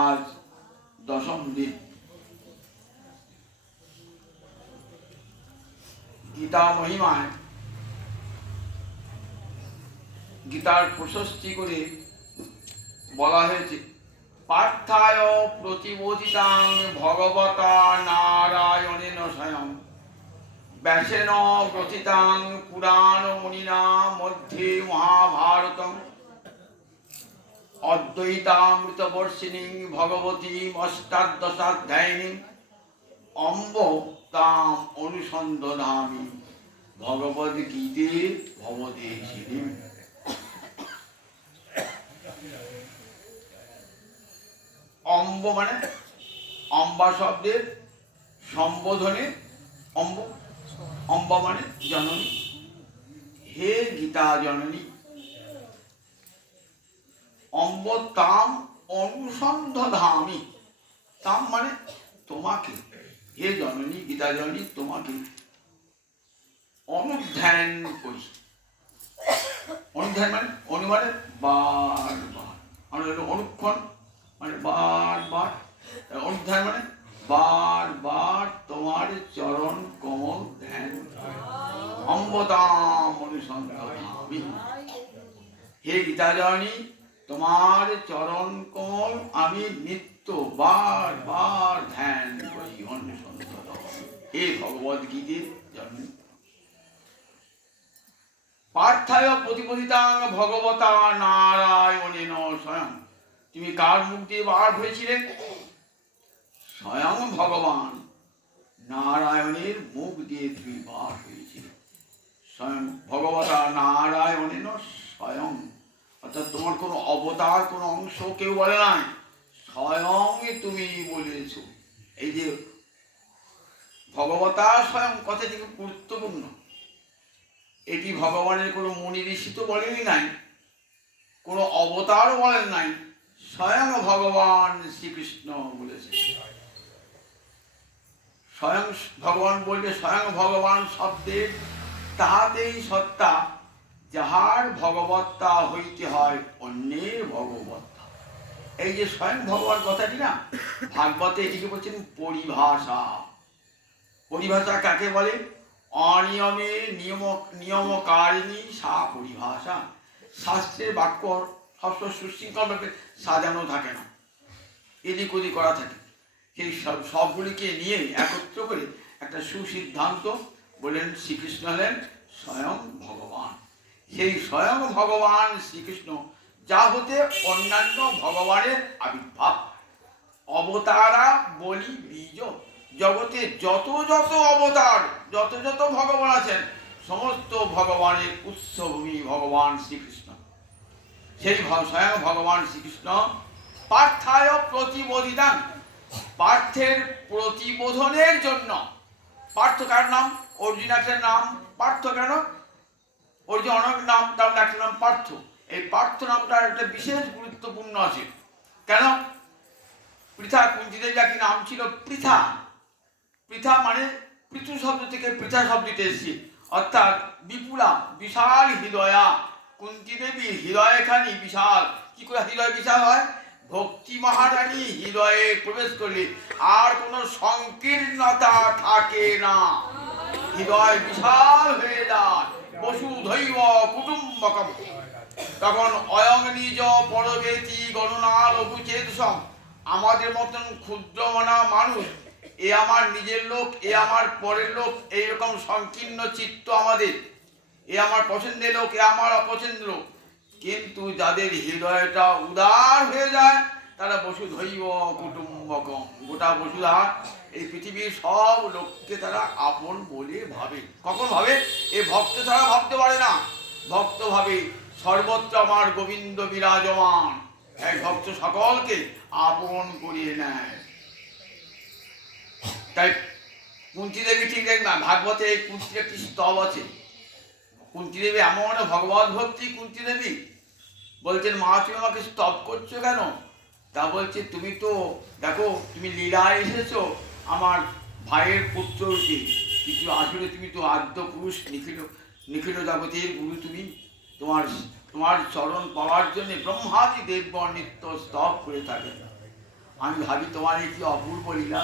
আজ দশম দিন। গীতা মহিমায় গীতার প্রশস্তি করে বলা হয়েছে, পার্থায় প্রতিবোধিতাং ভগবতা নারায়ণেন স্বয়ং ব্যাসেন গ্রথিতাং পুরাণ মুনিনা মধ্যে মহাভারতম অদ্বৈতামৃতবর্ষিণী ভগবতী অষ্টাদশাধ্যায়িনী অম্ব তাম অনুসন্ধানামি ভগবদ্গীতে ভবদেশিনী। অম্ব মানে অম্বা শব্দের সম্বোধনে অম্ব, অম্বা মানে জননী। হে গীতা জননী, অম্ব তাম অনুসন্ধামি, তাম মানে তোমাকে, হে জননী গীতা জননী তোমাকে অনুধ্যান করি। অনুধ্যান মানে অনু মানে বারবার, অনুক্ষণ মানে বারবার, অনুধ্যান মানে বারবার তোমার চরণ কমল ধ্যান। অম্বতাম অনুসন্ধামি, হে গীতা জননী তোমার চরণ কমল আমি নিত্য বারবার ধ্যান করি, অনুসন্ধান। হে ভগবদ্গীতে জননী, পার্থায় প্রতিপদিতাং ভগবতা নারায়ণেন স্বয়ং, তুমি কার মুখ দিয়ে বার হয়েছিলে? স্বয়ং ভগবান নারায়ণের মুখ দিয়ে তুমি বার হয়েছিলে। স্বয়ং ভগবতা নারায়ণেন স্বয়ং, অর্থাৎ তোমার কোনো অবতার কোনো অংশ কেউ বলে নাই, স্বয়ং তুমি বলেছ। এই যে ভগবতা স্বয়ং কথাটি খুব গুরুত্বপূর্ণ। এটি ভগবানের কোনো মুনি ঋষি তো বলেনই নাই, কোনো অবতারও বলেন নাই, স্বয়ং ভগবান শ্রীকৃষ্ণ বলেছেন। স্বয়ং ভগবান বললে স্বয়ং ভগবান শব্দের তাহাতেই সত্তা, যাহার ভগবত্তা হইতে হয় অন্যের ভগবত্তা। এই যে স্বয়ং ভগবান কথাটি না, ভাগবতে এটিকে বলছেন পরিভাষা। পরিভাষা কাকে বলে? অনিয়মে নিয়মকারিণী সা পরিভাষা। শাস্ত্রের বাক্য সবসময় সুশৃঙ্খলভাবে সাজানো থাকে না, এদিক ওদিক করা থাকে। সেই সবগুলিকে নিয়ে একত্র করে একটা সুসিদ্ধান্ত বললেন শ্রীকৃষ্ণ হলেন স্বয়ং ভগবান। সেই স্বয়ং ভগবান শ্রীকৃষ্ণ যা হতে অন্যান্য ভগবানের আবির্ভাব। অবতারা বলি বীজ, জগতে যত যত অবতার যত যত ভগবান আছেন সমস্ত ভগবানের উৎসভূমি ভগবান শ্রীকৃষ্ণ। সেই স্বয়ং ভগবান শ্রীকৃষ্ণ পার্থায় প্রতিবোধিতাং, পার্থের প্রতিবোধনের জন্য। পার্থ কার নাম? অর্জুন একটা নাম। পার্থ কেন? অর্জুন অনেক নাম, তার একটা নাম পার্থ। এই পার্থ নামটার একটা বিশেষ গুরুত্বপূর্ণ আছে। কেন? পৃথা, কুন্তিদের একটি নাম ছিল পৃথা। পৃথা মানে পৃথু শব্দ থেকে পৃথা শব্দটি এসেছে, অর্থাৎ বিপুলা, বিশাল হৃদয়া। কুন্তি দেবীর হৃদয়খানি বিশাল। কি করে হৃদয় বিশাল হয়? ভক্তি মহারানী হৃদয়ে প্রবেশ করলে আর কোনো সংকীর্ণতা থাকে না, হৃদয় বিশাল হয়ে যায়। বসুধৈব কুটুম্বকম, তখন অয়ং নিজ পরবেতি গণনা লঘুচেতসম, আমাদের মতন ক্ষুদ্রমনা মানুষ, এ আমার নিজের লোক, এ আমার পরের লোক, এইরকম সংকীর্ণ চিত্ত আমাদের। এ আমার পছন্দের লোক, এ আমার অপছন্দের লোক। কিন্তু যাদের হৃদয়টা উদার হয়ে যায় তারা বসুধৈব কুটুম্বকম, গোটা বসুধার এই পৃথিবীর সব লোককে তারা আপন বলে ভাবে। কখন ভাবে? এ ভক্ত ছাড়া ভাবতে পারে না। ভক্ত ভাবে সর্বত্র আমার গোবিন্দ বিরাজমান, এক ভক্ত সকলকে আপন করিয়ে নেয়। তাই কুন্তী দেবী ঠিক দেখ না, ভাগবতে এই কুন্তির একটি স্তব আছে। কুন্তী দেবী এমন ভগবত ভক্তি, কুন্তী দেবী বলছেন, মা তুমি আমাকে স্তব করছো কেন? তা বলছে, তুমি তো দেখো তুমি লীলায় এসেছো আমার ভাইয়ের পুত্রকে, কিন্তু আসলে তুমি তো আদ্য পুরুষ, নিখিল নিখিল জগতের গুরু তুমি। তোমার চরণ পাওয়ার জন্য ব্রহ্মাদি দেবগণ নিত্য স্তব করে থাকেন। আমি ভাবি তোমার এই কি অপূর্ব লীলা।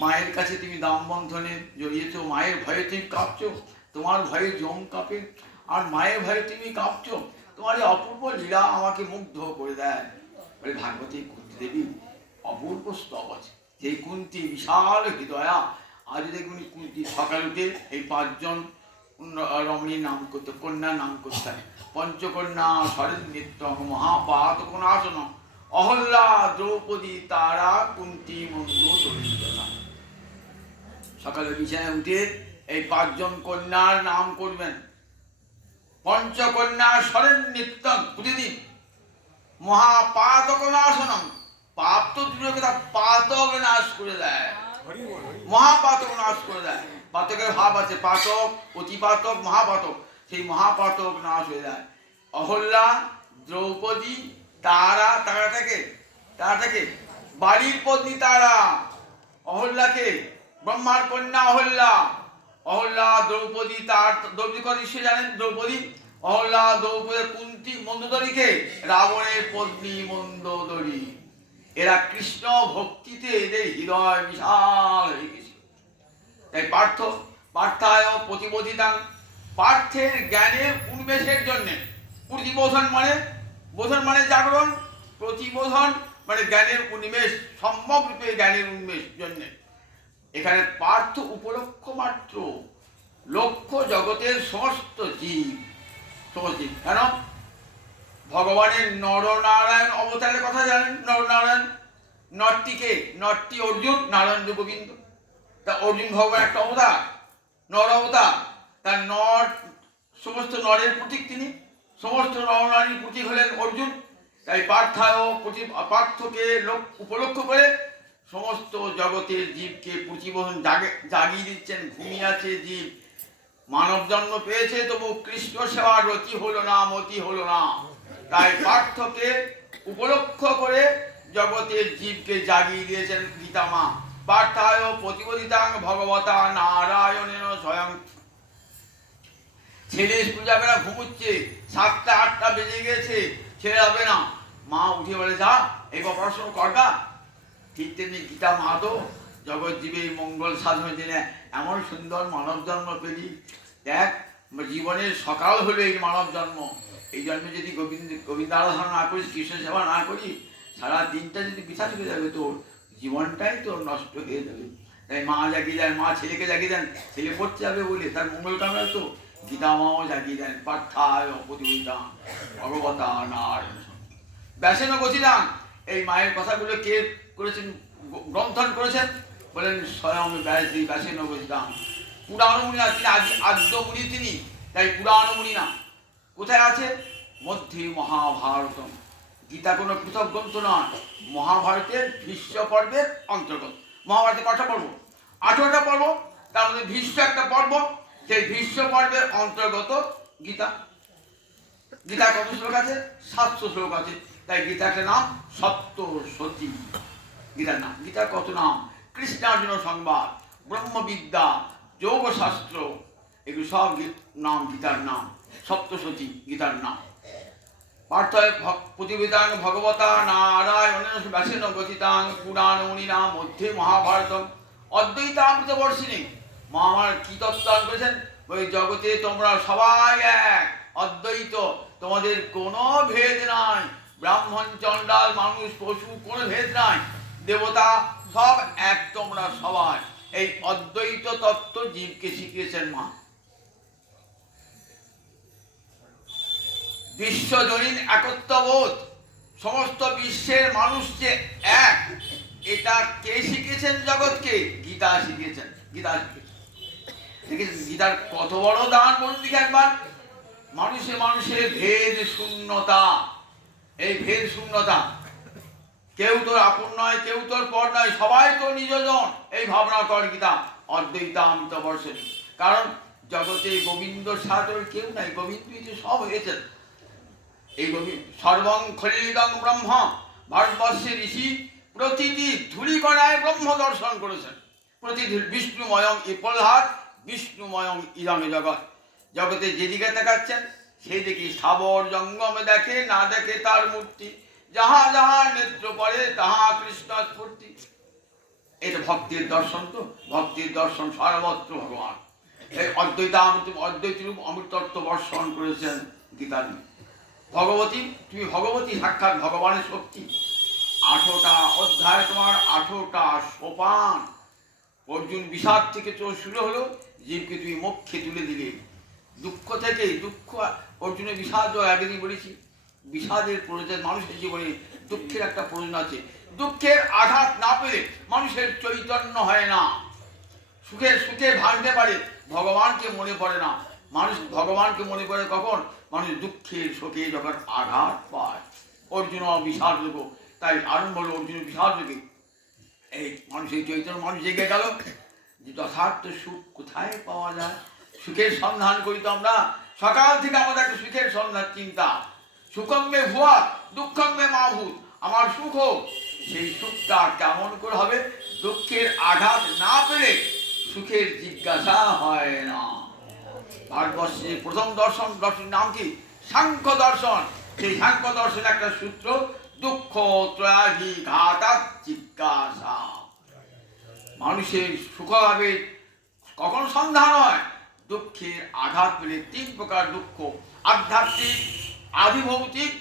মায়ের কাছে তুমি দাম বন্ধনে জড়িয়েছ, মায়ের ভয়ে তুমি কাঁপছো, তোমার ভয়ে জম কাঁপে, আর মায়ের ভয়ে তুমি কাঁপছো। তোমার এই অপূর্ব লীলা আমাকে মুগ্ধ করে দেয়। বলে ভাগবতী কুন্তী দেবী অপূর্ব স্তব আছে। সেই কুন্তী বিশাল হৃদয়া। আজ দেখুন কুন্তী সকাল উঠে এই 5 জন রমণীর নাম করতে, কন্যার নাম করতে হয়। পঞ্চকন্যা শরৎ নৃত্য মহাপাতক নাশন অহল্যা দ্রৌপদী তারা কুন্তী মন্দ চরিত্রা। সকালে বিছানায় উঠে এই 5 জন কন্যার নাম করবেন। পঞ্চকন্যা শরৎ নৃত্য প্রতিদিন মহাপাতক নাশনম, পাপ তো দূরের কথা, পাতক নাশ করে দেয়, মহাপাতক নাশ করে দেয়। পাতকের ভাব আছে, পাতক, অতিপাতক, মহাপাতক। সেই মহাপাতক নাশ হয়ে যায়। অহল্যা দ্রৌপদী তারা, তারাটাকে বাড়ির পত্নী তারা। অহল্যাকে ব্রহ্মার কন্যা অহল্যা, অহল্যা দ্রৌপদী, তার দ্রৌপদী কথা নিশ্চয় জানেন, দ্রৌপদী। অহল্যা দ্রৌপদী কুন্তী মন্দোদরীকে রাবণের পত্নী মন্দোদরী। এরা কৃষ্ণ ভক্তিতে এদের হৃদয় বিশাল হয়ে গেছে। তাই পার্থায় প্রতিবোধিতাং, পার্থের জ্ঞানের উন্মেষের জন্যে। প্রতিবোধন মানে জাগরণ, প্রতিবোধন মানে জ্ঞানের উন্মেষ, সম্যক রূপে জ্ঞানের উন্মেষ জন্যে। এখানে পার্থ উপলক্ষ মাত্র, লক্ষ্য জগতের সমস্ত জীব। কেন? ভগবানের নরনারায়ণ অবতারের কথা জানেন। নরনারায়ণ, নরটি অর্জুন, নারায়ণ গোবিন্দ। তা অর্জুন ভগবান একটা অবতার, নর অবতার। তার নর, সমস্ত নরের প্রতীক তিনি, সমস্ত নরনারীর প্রতীক হলেন অর্জুন। তাই পার্থকে উপলক্ষ করে সমস্ত জগতের জীবকে প্রতিবোধন জাগিয়ে দিচ্ছেন। ঘুমিয়ে আছে জীব, মানব জন্ম পেয়েছে, তবু কৃষ্ণ সেবার রতি হলো না, মতি হলো না। তাই পার্থকে উপলক্ষ করে জগতের জীবকে জাগিয়ে দিয়েছেন গীতা মা। পার্থায় প্রতিবোধিতাং ভগবতা নারায়ণেন স্বয়ং। ছেলে স্কুল যাবে না, ঘুমুচ্ছে, 7টা 8টা বেজে গেছে, ছেলে যাবে না। মা উঠে বলে যা এই পড়াশোনা করবা। ঠিক তেমনি গীতা মা তো জগৎ জীবের মঙ্গল সাধনের দিনে এমন সুন্দর মানব জন্ম পেলি। দেখ, জীবনের সকাল হলো এই মানব জন্ম। এই জন্মে যদি গোবিন্দ আরাধনা না করিস, কৃষ্ণ সেবা না করি, সারা দিনটা যদি বৃথা চলে যাবে, তোর জীবনটাই তোর নষ্ট হয়ে যাবে। তাই মা জাগিয়ে দেন, মা ছেলেকে জাগিয়ে দেন, ছেলে পড়তে যাবে বলে, তার মঙ্গল কামনায় তো গীতা মাও জাগিয়ে দেন। পার্থায় প্রতিবোধিতাং ভগবতা নারায়ণ। ব্যাসেন গতিদান, এই মায়ের কথাগুলো কে করেছেন, গ্রন্থন করেছেন? বলেন স্বয়ং ব্যাসদেব। ব্যাসেন গতিদান পুরাণমুনি না, তিনি আদ্য মুনি তিনি, তাই পুরাণমুনি না। কোথায় আছে? মধ্যে মহাভারতম। গীতা কোনো পৃথক গ্রন্থ নয়, মহাভারতের ভীষ্ম পর্বের অন্তর্গত। মহাভারতের কটা পর্ব? 18টা পর্ব, তার মধ্যে ভীষ্ম একটা পর্ব। সেই ভীষ্ম পর্বের অন্তর্গত গীতা। গীতা কত শ্লোক আছে? 700 শ্লোক আছে। তাই গীতাকে নাম সপ্তশতী। গীতার নাম। গীতার কত নাম? কৃষ্ণার্জুন সংবাদ, ব্রহ্মবিদ্যা, যোগশাস্ত্র, এগুলো সব নাম গীতার নাম। সপ্তশতী গীতার নাম। পার্থয় প্রতিবেদাং ভগবতা নারায়ণেন ব্যাসেন গতিতাং পুরাণমুনিনা মধ্যে মহাভারতম অদ্বৈতামৃত বর্ষিণী। মা আমার কি তত্ত্ব করেছেন? ওই জগতে তোমরা সবাই এক, অদ্বৈত, তোমাদের কোনো ভেদ নাই। ব্রাহ্মণ, চণ্ডাল, মানুষ, পশু, কোনো ভেদ নাই। দেবতা সব এক, তোমরা সবাই। এই অদ্বৈত তত্ত্ব জীবকে শিখিয়েছেন মা। বিশ্বজনীন একত্ববোধ, সমস্ত বিশ্বের মানুষ যে এক, এটা কে শিখিয়েছেন জগৎকে? গীতা শিখিয়েছেন। গীতার কত বড় দান বলুন দিকে একবার। মানুষে ভেদ শূন্যতা। এই ভেদ শূন্যতা, কেউ তোর আপন নয়, কেউ তোর পর নয়, সবাই তোর নিজজন, এই ভাবনা কর গীতা অদ্বৈতামৃত বর্ষিণী। কারণ জগতে গোবিন্দ ছাড়া কেউ নাই, গোবিন্দই তো সব হয়েছেন। এই সর্বং খলিলিদং ব্রহ্ম, ভারতবর্ষের ঋষি প্রতিটি ধূলিকণায় ব্রহ্ম দর্শন করেছেন। প্রতিটি বিষ্ণুময়ং ই প্রহ্লাদ, বিষ্ণুময়ং ইদং জগৎ। জগতে যেদিকে তাকাচ্ছেন সেই দিকে স্থাবর জঙ্গমে দেখে, না দেখে তার মূর্তি। যাহা যাহা নেত্র পড়ে তাহা কৃষ্ণ স্ফূর্তি। এটা ভক্তির দর্শন। তো ভক্তির দর্শন সর্বত্র ভগবান এই অদ্বৈত রূপ অমৃতত্ব বর্ষণ করেছেন গীতার। ভগবতী, তুমি ভগবতী সাক্ষাৎ ভগবানের শক্তি। 18টা অধ্যায়, তোমার 18টা সোপান। অর্জুন বিষাদ থেকে তো শুরু হলো, জীবকে তুমি মোক্ষে তুলে দিলে। দুঃখ থেকে, দুঃখ অর্জুনের বিষাদ একদিনই বলেছি, বিষাদের প্রয়োজন মানুষের জীবনে। দুঃখের একটা প্রয়োজন আছে। দুঃখের আঘাত না পেলে মানুষের চৈতন্য হয় না। সুখে সুখে ভাঙতে পারে, ভগবানকে মনে পড়ে না। মানুষ ভগবানকে মনে পড়ে কখন? মানুষ দুঃখের শোকে যখন আঘাত পায়। অর্জুন বিষাদ যোগ, তাই আরম্ভ হলো অর্জুনের বিষাদ যোগে। এই মানুষের চৈতন্য, মানুষ জেগে গেল যে যথার্থ সুখ কোথায় পাওয়া যায়। সুখের সন্ধান করি তো আমরা, সকাল থেকে আমাদের একটা সুখের সন্ধান চিন্তা। সুখঙ্গে ভুয়া দুঃখঙ্গে মা ভূত, আমার সুখ হোক। সেই সুখটা কেমন করে হবে? দুঃখের আঘাত না পেলে সুখের জিজ্ঞাসা হয় না। ভারতবর্ষে প্রথম দর্শনের নাম কি? সাংখ্য দর্শন। সেই সাংখ্য দর্শন একটা সূত্র, দুঃখ ত্রয়াধি ঘাতাৎ জিজ্ঞাসা। মানুষের সুখ হবে কখন সন্ধান হয়? দুঃখের আঘাত পেলে। 3 প্রকার দুঃখ, আধ্যাত্মিক, আধিভৌতিক,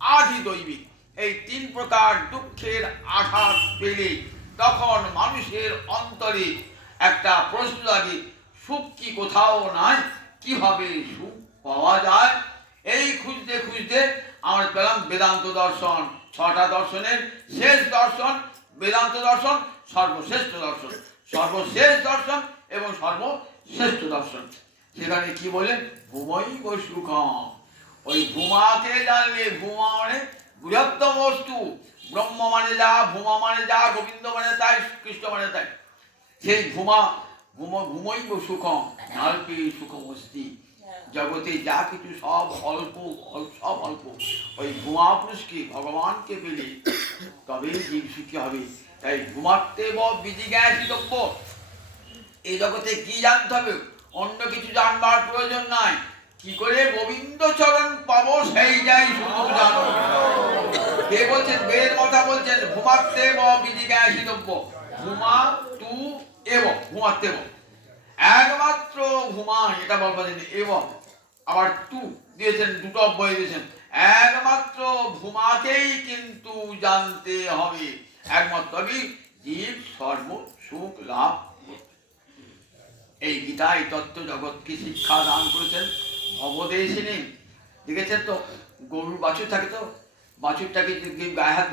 আধিদৈবিক। এই 3 প্রকার দুঃখের আঘাত পেলে তখন মানুষের অন্তরে একটা প্রশ্ন লাগে, সুখ কি কোথাও নাই? কিভাবে সুখ পাওয়া যায়? এই খুঁজতে খুঁজতে আমরা পেলাম বেদান্ত দর্শন। 6টা দর্শনের শেষ দর্শন বেদান্ত দর্শন, সর্বশ্রেষ্ঠ দর্শন। সর্বশেষ দর্শন এবং সর্বশ্রেষ্ঠ দর্শন। সেখানে কি বলেন? ভূমৈব সুখম। ওই ভূমাকে জানলে, ভূমা মানে বৃহত্তম বস্তু। ব্রহ্ম মানে যা, ভূমা মানে যা, গোবিন্দ মানে তাই, কৃষ্ণ মানে তাই। সেই ভূমৈব সুখম নাল্পে সুখমস্তি। জগতে যা কিছু সব অল্প, সব অল্প। ওই ভূমা পুরুষকে, ভগবানকে পেলে তবেই জীব সুখী হবে। তাই ঘুমাতে বিজিজ্ঞাসিতব্য। এই জগতে কি জানতে হবে? অন্য কিছু জানবার প্রয়োজন নাই। কি করে গোবিন্দ চরণ পাবো সেইটাই শুধু জানো। কে বলছেন? বেদ কথা বলছেন, ঘুমাতে বিজিজ্ঞাসিতব্য। ঘুমা তু এবং ঘুমাতে একমাত্র ঘুমা, এটা বলবেন এবং আবার তু দিয়েছেন, দুটো অব্যয় দিয়েছেন। একমাত্র ঘুমাকেই কিন্তু জানতে হবে। একমাত্র জীব সর্ব সুখ লাভ। এই গীতায় তত্ত্ব জগৎকে শিক্ষা দান করেছেন ভবদেশিনী। দেখেছেন তো, গরুর বাছুর থাকে তো, বাছুরটাকে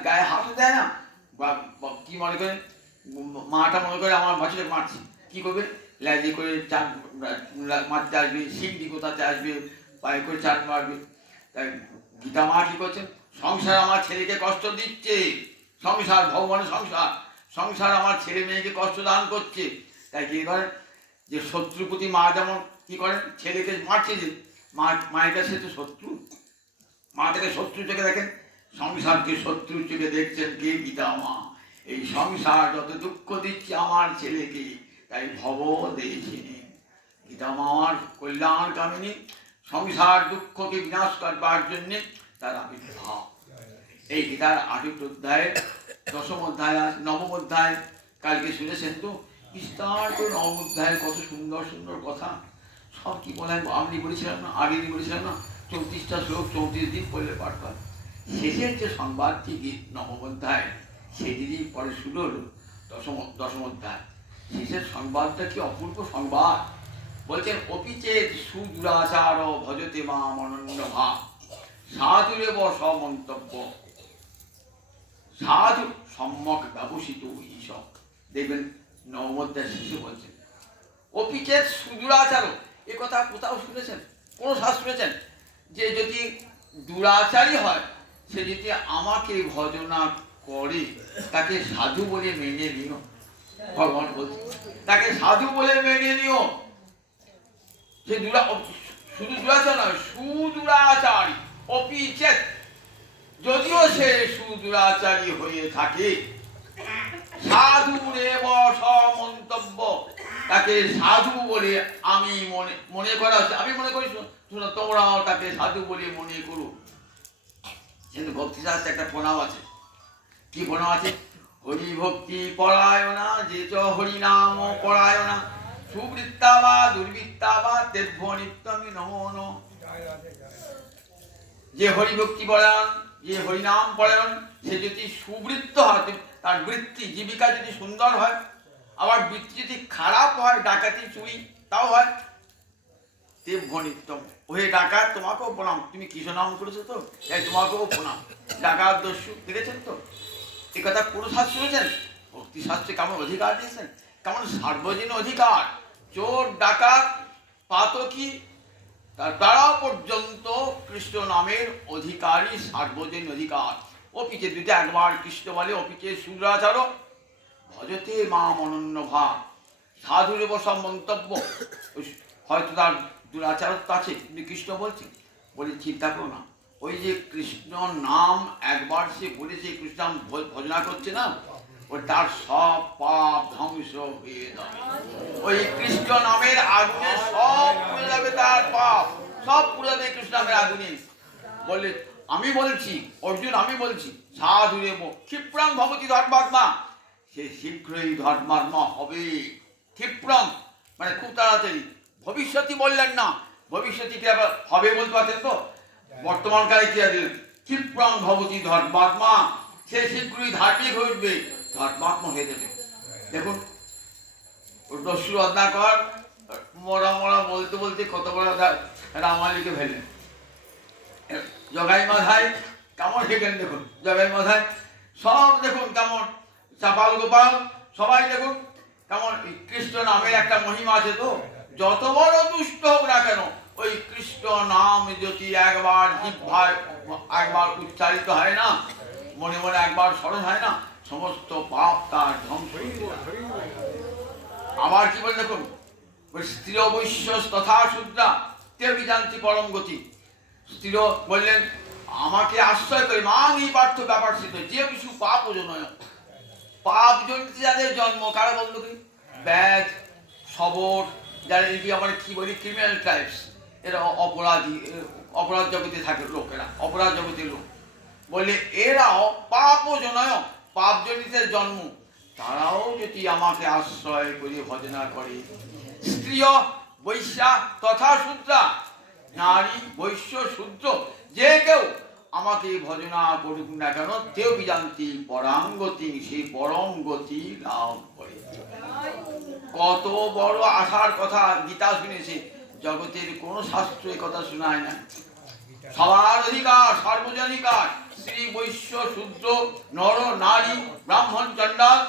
গায়ে হাত দেয় না, কি মনে করেন? মাটা মনে করে আমার বাছুরটাকে মারছি, কি করবে? ল্যাজি করে চার মারতে আসবে, সিংড়ি কোথাতে আসবে, পায়ে করে চার মারবে। তাই গীতা মা কি করছেন? সংসার আমার ছেলেকে কষ্ট দিচ্ছে, সংসার ভগবানের সংসার, সংসার আমার ছেলে মেয়েকে কষ্ট দান করছে। তাই কি করেন? যে শত্রুপতি মা যেমন কি করেন? ছেলেকে মারছে, যে মায়ের কাছে তো শত্রু, মা তাকে শত্রু চোখে দেখেন। সংসারকে শত্রু চোখে দেখছেন কে? গীতা মা। এই সংসার যত দুঃখ দিচ্ছে আমার ছেলেকে, তাই ভব দেখিনী। গীতা মা আমার কল্যাণ কামিনী, সংসার দুঃখকে বিনাশ করবার জন্যে তার আবির্ভাব। এই গীতার 8 অধ্যায়, 10ম অধ্যায়, 9ম অধ্যায় কালকে শুনেছেন তো। বিস্তার করে 9ম অধ্যায়ের কত সুন্দর সুন্দর কথা। সব কি বলা হয় আপনি বলেছিলাম না, আগে বলেছিলাম না, 34টা শ্লোক 34 দিন পড়লে পাঠ হয়। শেষের যে সংবাদটি 9ম অধ্যায়, সেদিনই পরে শুরু হলো 10ম অধ্যায়। শেষের সংবাদটা কি অপূর্ব সংবাদ! বলছেন, অপিচেত সুদুরাচার ভজতে মা অনন্য ভাব, সাধুরেব সমন্তব্য, সাধু সম্যক ব্যবসিত ঈশক। দেখবেন 9ম অধ্যায় শেষে বলছেন অপিচেত সুদুরাচার। এ কথা কোথাও শুনেছেন? কোন শাস্ত্র শুনেছেন যে যদি দুরাচারী হয়, সে যদি আমাকে ভজনা করে তাকে সাধু বলে মেনে নিও? ভগবান বলছে তাকে সাধু বলে মেনে নিও। সে শুধু দুরাচার নয়, সুদুরাচারী। অপিচেত, যদিও সে সুদুরাচারী হয়ে থাকে, সাধুরেব সমন্তব্য, তাকে সাধু বলে আমি মনে করা হচ্ছে। আমি মনে করি, তোমরাও তাকে সাধু বলে মনে করো। কিন্তু ভক্তিশাস্ত্রে একটা প্রণাম আছে। কি প্রণাম আছে? হরি ভক্তি পরায়ণা যে চ হরি নাম পরায়ণা সুবৃত্তা বা দুর্বৃত্তা বা তেভ্য নিত্যমি নমো নমঃ। যে হরিভক্তি পরায়ণ, যে হরিনাম পরায়ণ, সে যদি সুবৃত্ত হয়, তার বৃত্তি জীবিকা যদি সুন্দর হয়, আবার বৃত্তি যদি খারাপ হয়, ডাকাতি চুরি তাও হয়, তেভ্য নিত্যম, ওহে ডাকাত তোমাকেও প্রণাম, তুমি কৃষ্ণ নাম করেছো তো, তাই তোমাকেও প্রণাম। ডাকাত দস্যু দেখেছেন তো, এ কথা পুরুষাস্ত্র শুনেছেন, ভক্তিশাস্ত্রে কেমন অধিকার দিয়েছেন, কেমন সার্বজনীন অধিকার। চোর ডাকাত পাতকী তারা পর্যন্ত কৃষ্ণ নামের অধিকারী, সার্বজনীন অধিকার। অপিচে যদি একবার কৃষ্ণ বলে অপিচে সুরাচার ভজতে মা অনন্য ভাব। সাধুর সব মন্তব্য, হয়তো তার দুরাচারত্ব আছে, কিন্তু কৃষ্ণ বলছে, বলে চিন্তা করো না, ওই যে কৃষ্ণ নাম একবার সে বলেছে, কৃষ্ণ নাম ভজনা করছে না, ওই তার সব পাপ ধ্বংস হয়ে যাবে। ওই কৃষ্ণ নামের আগুনে সব পুড়ে যাবে, তার পাপ সব পুড়ে যাবে কৃষ্ণ নামের আগুনে। বলে আমি বলছি অর্জুন, আমি বলছি সাধুরে ক্ষিপ্রাং ভবতি ধর্মাত্মা, সে শীঘ্রই ধর্মাত্মা হবে। ক্ষিপ্রম মানে খুব তাড়াতাড়ি, ভবিষ্যৎই বললেন না, ভবিষ্যৎই কি আবার হবে বলতে পারছেন তো, বর্তমান কালে কি আছে, ক্ষিপ্রং ভবতি ধর্মাত্মা, সে শীঘ্রই ধার্মিক হয়ে উঠবে, ধর্মাত্মা হয়ে যাবে। দেখুন দস্যু অধ্যাকর মরা মরা বলতে বলতে কত বড় রামালিকে ফেলেন। জগাই মাথায় কেমন হেঁটেন দেখুন, জগাই মাথায় সব দেখুন কেমন, চাপাল গোপাল সবাই দেখুন কেমন। কৃষ্ণ নামের একটা মহিমা আছে তো, যত বড় দুষ্ট হোক না কেন, ওই কৃষ্ণ নাম যদি একবার জিহ্বায় একবার উচ্চারিত হয় না, মনে মনে একবার স্মরণ হয় না, সমস্ত পাপ তার ধ্বংস হয়ে যায়। আবার কি বলে দেখুন, স্ত্রী বৈশ্য তথা শুদ্রা তে বিজান্তি পরম গতি। স্ত্রী বললেন আমাকে আশ্রয় করে মা এই পার্থ ব্যাপার সিদ্ধ যে কিছু পাপ ওজনয়, পাপ জনিত যাদের জন্ম, কারা বলতো কি, ব্যাধ সবর, যারা কি আমরা কি বলি ক্রিমিনাল টাইপস, এরা অপরাধী, অপরাধ জগতে থাকে লোকেরা, অপরাধ জগতের লোক, বললে এরাও পাপ জনয়, পাপ জনিতের জন্ম, তারাও যদি আমাকে আশ্রয় করে ভজনা করে। স্ত্রী বৈশ্যা তথা শূদ্রা, নারী বৈশ্য শূদ্র যে কেউ আমাকে ভজনা করুক না কেন, তেও বিজান্তি পরাঙ্গতি, সেই পরম গতি লাভ করে। কত বড় আশার কথা, গীতা শুনেছে, জগতের কোন শাস্ত্র এ কথা শোনায় না। সবার অধিকার, সার্বজনিকার, স্ত্রী বৈশ্য শূদ্র নর নারী ব্রাহ্মণ চণ্ডাল,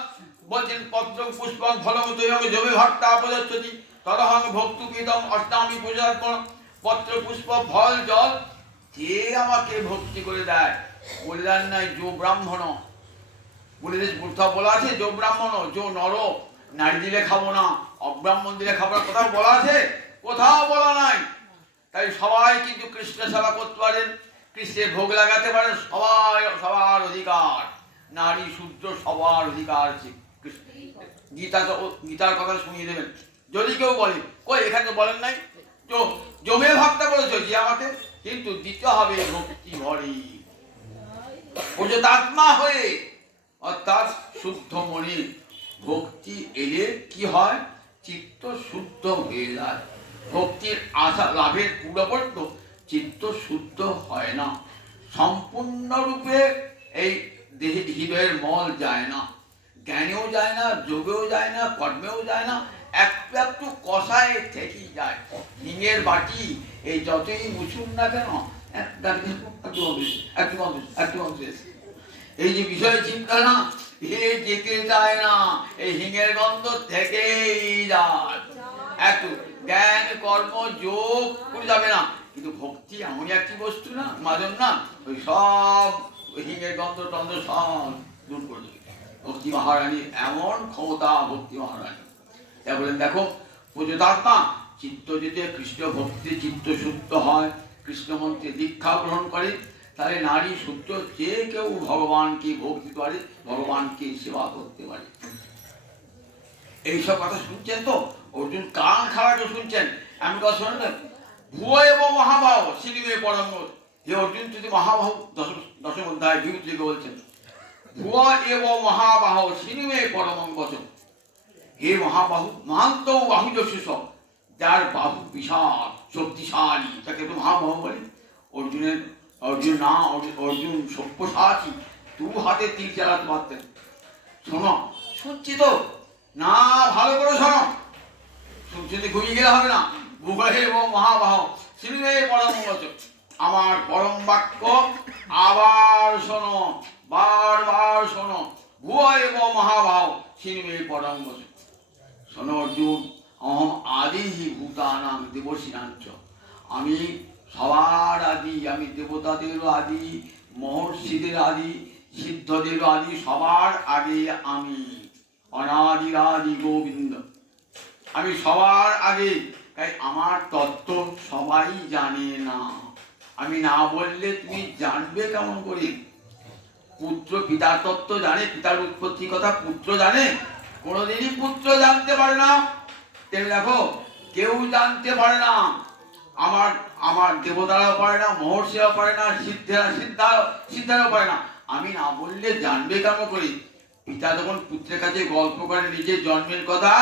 বলছেন পত্র পুষ্পং ফলমত জমে ভক্তা প্রদর্শতি তদহং ভক্তুপিদম অষ্টামী পূজার্পণ। পত্র পুষ্প ফল জল যে আমাকে ভক্তি করে দেয়, বললেন নাই যো ব্রাহ্মণ, বলে কোথাও বলা আছে যো ব্রাহ্মণ যো নর, নারী দিলে খাবো না, অব্রাহ্মণ দিলে খাবো না, কোথাও বলা আছে? কোথাও বলা নাই। তাই সবাই কিন্তু কৃষ্ণ সেবা করতে পারেন, কৃষ্ণের ভোগ লাগাতে পারেন, সবাই, সবার অধিকার, নারী শূদ্র সবার অধিকার আছে। গীতার কথা শুনিয়ে দেবেন যদি কেউ বলে, কই এখানে বলেন নাই, তো জমে ভক্তা বলেছো যে আমাকে, কিন্তু দিতে হবে ভক্তি ভরে, প্রজাতাত্মা হয়ে, অর্থাৎ শুদ্ধ মনে। ভক্তি এলে কি হয়, চিত্ত শুদ্ধ হয়ে যায়। ভক্তির আশা লাভের পূর্ববর্ত চিত্ত শুদ্ধ হয় না, সম্পূর্ণরূপে এই দেহে হৃদয়ের মল যায় না, জ্ঞানেও যায় না, যোগেও যায় না, কর্মেও যায় না, একটু একটু কষায় থেকেই যায়। হিঙের বাটি এই যতই মুছুন না কেন, এই যে বিষয় চিন্তা না, এ যেতে যায় না, এই হিঙের গন্ধ থেকেই যায়। একটু জ্ঞান কর্ম যোগ করে যাবে না, কিন্তু ভক্তি এমনই একটি বস্তু না, মাজন না, ওই সব হিঙের গন্ধ টন্ধ সব দূর করে দেবে। ভক্তি মহারানী এমন ক্ষমতা, ভক্তি মহারানী। তাই বলেন দেখো প্রজাতাত্মা, চিত্ত যদি কৃষ্ণ ভক্তি চিত্ত শুদ্ধ হয়, কৃষ্ণ মন্ত্রে দীক্ষা গ্রহণ করে, তাহলে নারী শুদ্ধ যে কেউ ভগবানকে ভোগ দিতে পারে, ভগবানকে সেবা করতে পারে। এইসব কথা শুনছেন তো, অর্জুন কান খাড়া করে শুনছেন, এমন কথা শোনেন। ভুয় এবং মহাভাব সিনেমে পরম হে অর্জুন, তুই মহাবাহু দশম অধ্যায় বিভূতি বলছেন, ভুয়া এব মহাবাহ সিনেমে পরমং বচন। হে মহাবাহু, মহান্ত বাহুযশুষ, যার বাহু বিশাল শক্তিশালী, তাকে তো মহাবাহু বলে। অর্জুন সব্যসাচী, দু হাতে তীর চালাতে পারতেন। শোনো, শুনছি তো না, ভালো করে শোনো, শুনছি ঘুমিয়ে গেলে হবে না। ভুয়া এব মহাবাহ সিনেমে পরমং বচন, আমার পরম বাক্য আবার শোনো, বারবার শোনো। ভুয়া এব মহাবাহ সিনেমে পরম বচন। শোনো অর্জুন, অহম আদি ভূতানাং দেবশিনাঞ্চ, আমি সবার আদি, আমি দেবতাদেরও আদি, মহর্ষিদের আদি, সিদ্ধদেরও আদি, সবার আগে আমি, অনাদিরাদি গোবিন্দ, আমি সবার আগে। তাই আমার তত্ত্ব সবাই জানে না, আমি না বললে তুমি জানবে কেমন করে? পুত্র পিতার তত্ত্ব জানে, পিতার উৎপত্তির কথা পুত্র জানে? কোনোদিনই পুত্র জানতে পারে না। তেমনি দেখো, কেউ জানতে পারে না, আমার আমার দেবতারাও পারে না, মহর্ষিরাও পারে না, সিদ্ধারাও পারে না। আমি না বললে জানবে কেমন করে? পিতা যখন পুত্রের কাছে গল্প করে নিজের জন্মের কথা,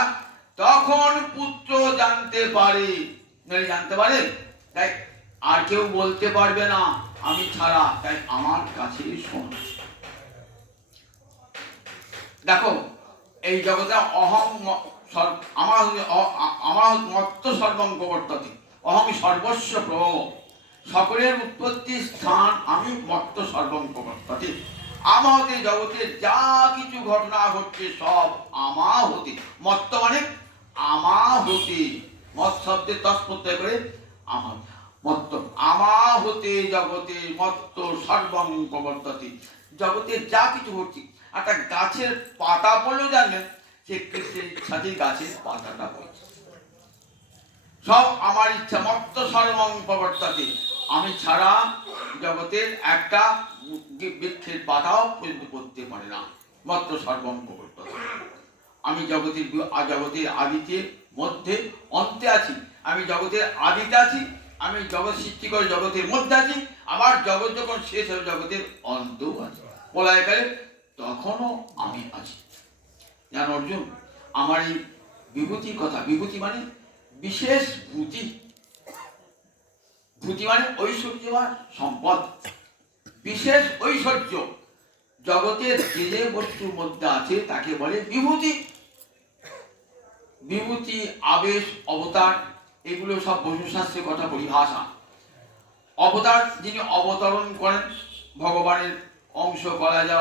তখন পুত্র জানতে পারে, জানতে পারে। তাই আর কেউ বলতে পারবে না আমি ছাড়া, তাই আমার কাছে শোন। দেখো, এই জগতে অহং আমার মত্ত সর্বং প্রবর্ততে, অহং সর্বস্ব প্রভব, সকলের উৎপত্তি স্থান আমি, মত্ত সর্বং প্রবর্ততে। আমার হতে জগতের যা কিছু ঘটনা ঘটছে সব আমা হতে। মত্ত মানে আমা হতে, মত শব্দের তৎ প্রত্যয় করে আমার, মত্ত আমা হতে জগতে মত্ত সর্বং প্রবর্ততে। জগতের যা কিছু ঘটছে, একটা গাছের পাতা পড়লেও জানবেন সে কৃষ্ণের ইচ্ছাতেই গাছের পাতাটা পড়ছে, সব আমার ইচ্ছা। মত্ত সর্বং প্রবর্ততে, আমি ছাড়া জগতের একটা বৃক্ষের পাতাও পর্যন্ত করতে পারে না। মত্ত সর্বং প্রবর্ততে, আমি জগতের আদিতে মধ্যে অন্তে আছি, আমি জগতের আদিতে আছি, আমি জগৎ সৃষ্টি করে জগতের মধ্যে আছি, আবার জগৎ যখন শেষ হয়ে জগতের অন্তও আছে, প্রলয়কালে তখনও আমি আছি। জান অর্জুন, আমার এই বিভূতির কথা, বিভূতি মানে বিশেষ ভূতি, ভূতি মানে ঐশ্বর্য বা সম্পদ, বিশেষ ঐশ্বর্য জগতের যে যে বস্তুর মধ্যে আছে তাকে বলে বিভূতি। বিভূতি, আবেশ, অবতার, এগুলো সব বসুশাস্ত্রের কথা, পরিভাষা। অবতার যিনি অবতরণ করেন, ভগবানের অংশ করা যায়,